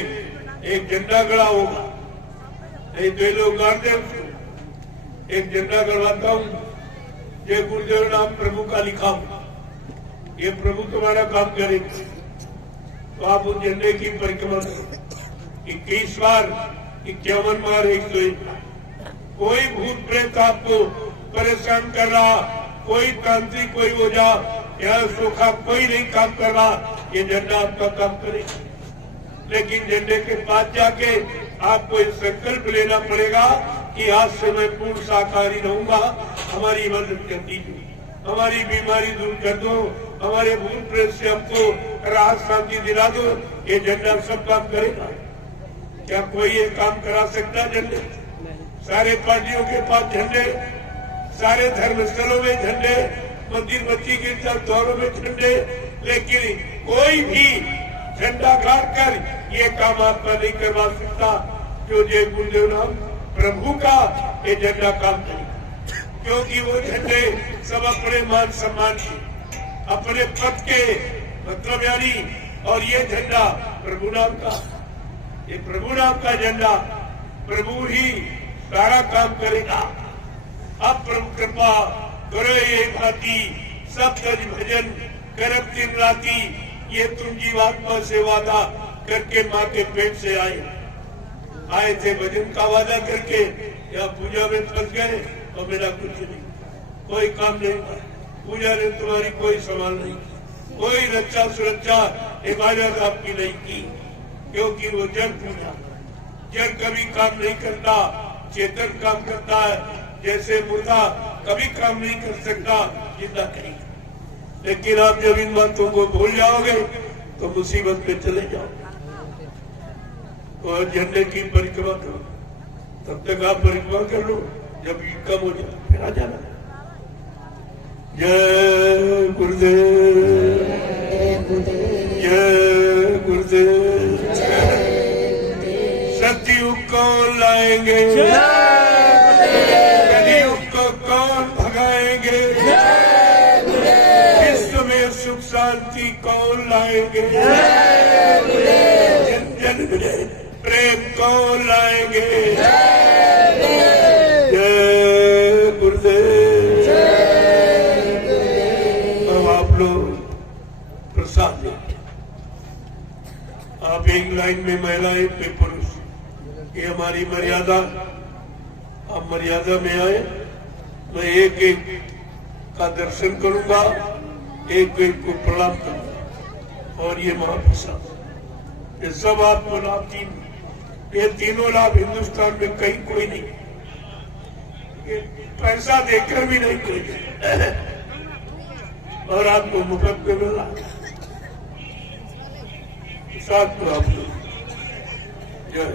एक झंडा गड़ा होगा, नहीं तो लोग गाड़ते उसको। एक झंडा गड़वाता हूँ, जय गुरुदेव नाम प्रभु का लिखा हूँ, ये प्रभु तुम्हारा काम करेगा। तो आप उस झंडे की परिक्रमा करो 21 बार, 51 बार, 101 बार। कोई भूत प्रेत आपको परेशान कर रहा, कोई तांत्रिक, कोई ओझा या सोखा कोई नहीं काम कर रहा, ये झंडा आपका काम करेगा। लेकिन झंडे के पास जाके आपको एक संकल्प लेना पड़ेगा कि आज से मैं पूर्ण शाकाहारी रहूंगा। हमारी मदद कर दीजिए, हमारी बीमारी दूर कर दो, हमारे भूत प्रेत से हमको राहत शांति दिला दो। ये झंडा सब काम करेगा क्या? कोई ये काम करा सकता? झंडे सारे पार्टियों के पास झंडे, सारे धर्म स्थलों में झंडे, मंदिर बच्ची गिरजा दौरों में झंडे, लेकिन कोई भी झंडा गाड़ कर ये काम आपका नहीं करवा सकता। जो जय गुरुदेव नाम प्रभु का ये झंडा काम करेगा, क्योंकि वो झंडे सब अपने मान सम्मान के, अपने पद के मतलब यानी, और ये झंडा प्रभु नाम का, ये प्रभु नाम का झंडा, प्रभु ही सारा काम करेगा। अब प्रभु कृपा करो ये भांति सब तज भजन करब दिन राती, ये तुम जीवात्मा से वादा करके माँ के पेट से आए थे भजन का वादा करके, या पूजा में फंस गए और मेरा कुछ नहीं, कोई काम नहीं, पूजा ने तुम्हारी कोई संभाल नहीं, कोई रक्षा सुरक्षा हिफाजत आपकी नहीं की, क्योंकि वो जड़ पूजा, जड़ कभी काम नहीं करता, चेतन काम करता है। जैसे मुर्दा कभी काम नहीं कर सकता, जिंदा करेगा। लेकिन आप जब इन बातों को भूल जाओगे तो मुसीबत में चले जाओगे। तो झंडे की परिक्रमा करो, तब तक आप परिक्रमा कर लो, जब ये कम हो जाए फिर आ जाना। जय गुरुदेव, जय गुरुदेव। सतयुग कौन लाएंगे, कलियुग को कौन भगाएंगे, विश्व में सुख शांति कौन लाएंगे, जन जन में प्रेम कौन लाएंगे। जय गुरुदेव। अब आप लोग प्रसाद लेंगे, आप एक लाइन में महिलाएं पे पुरुष, ये हमारी मर्यादा। आप मर्यादा में आए, मैं एक एक का दर्शन करूंगा, एक एक को प्रणाम करूंगा, और ये महाप्रसाद, ये सब आपको लाभ, ये तीनों लाभ हिंदुस्तान में कहीं कोई नहीं, ये पैसा देकर भी नहीं कोई, और आपको मुफ्त में मिला साथ में। आप लोग जय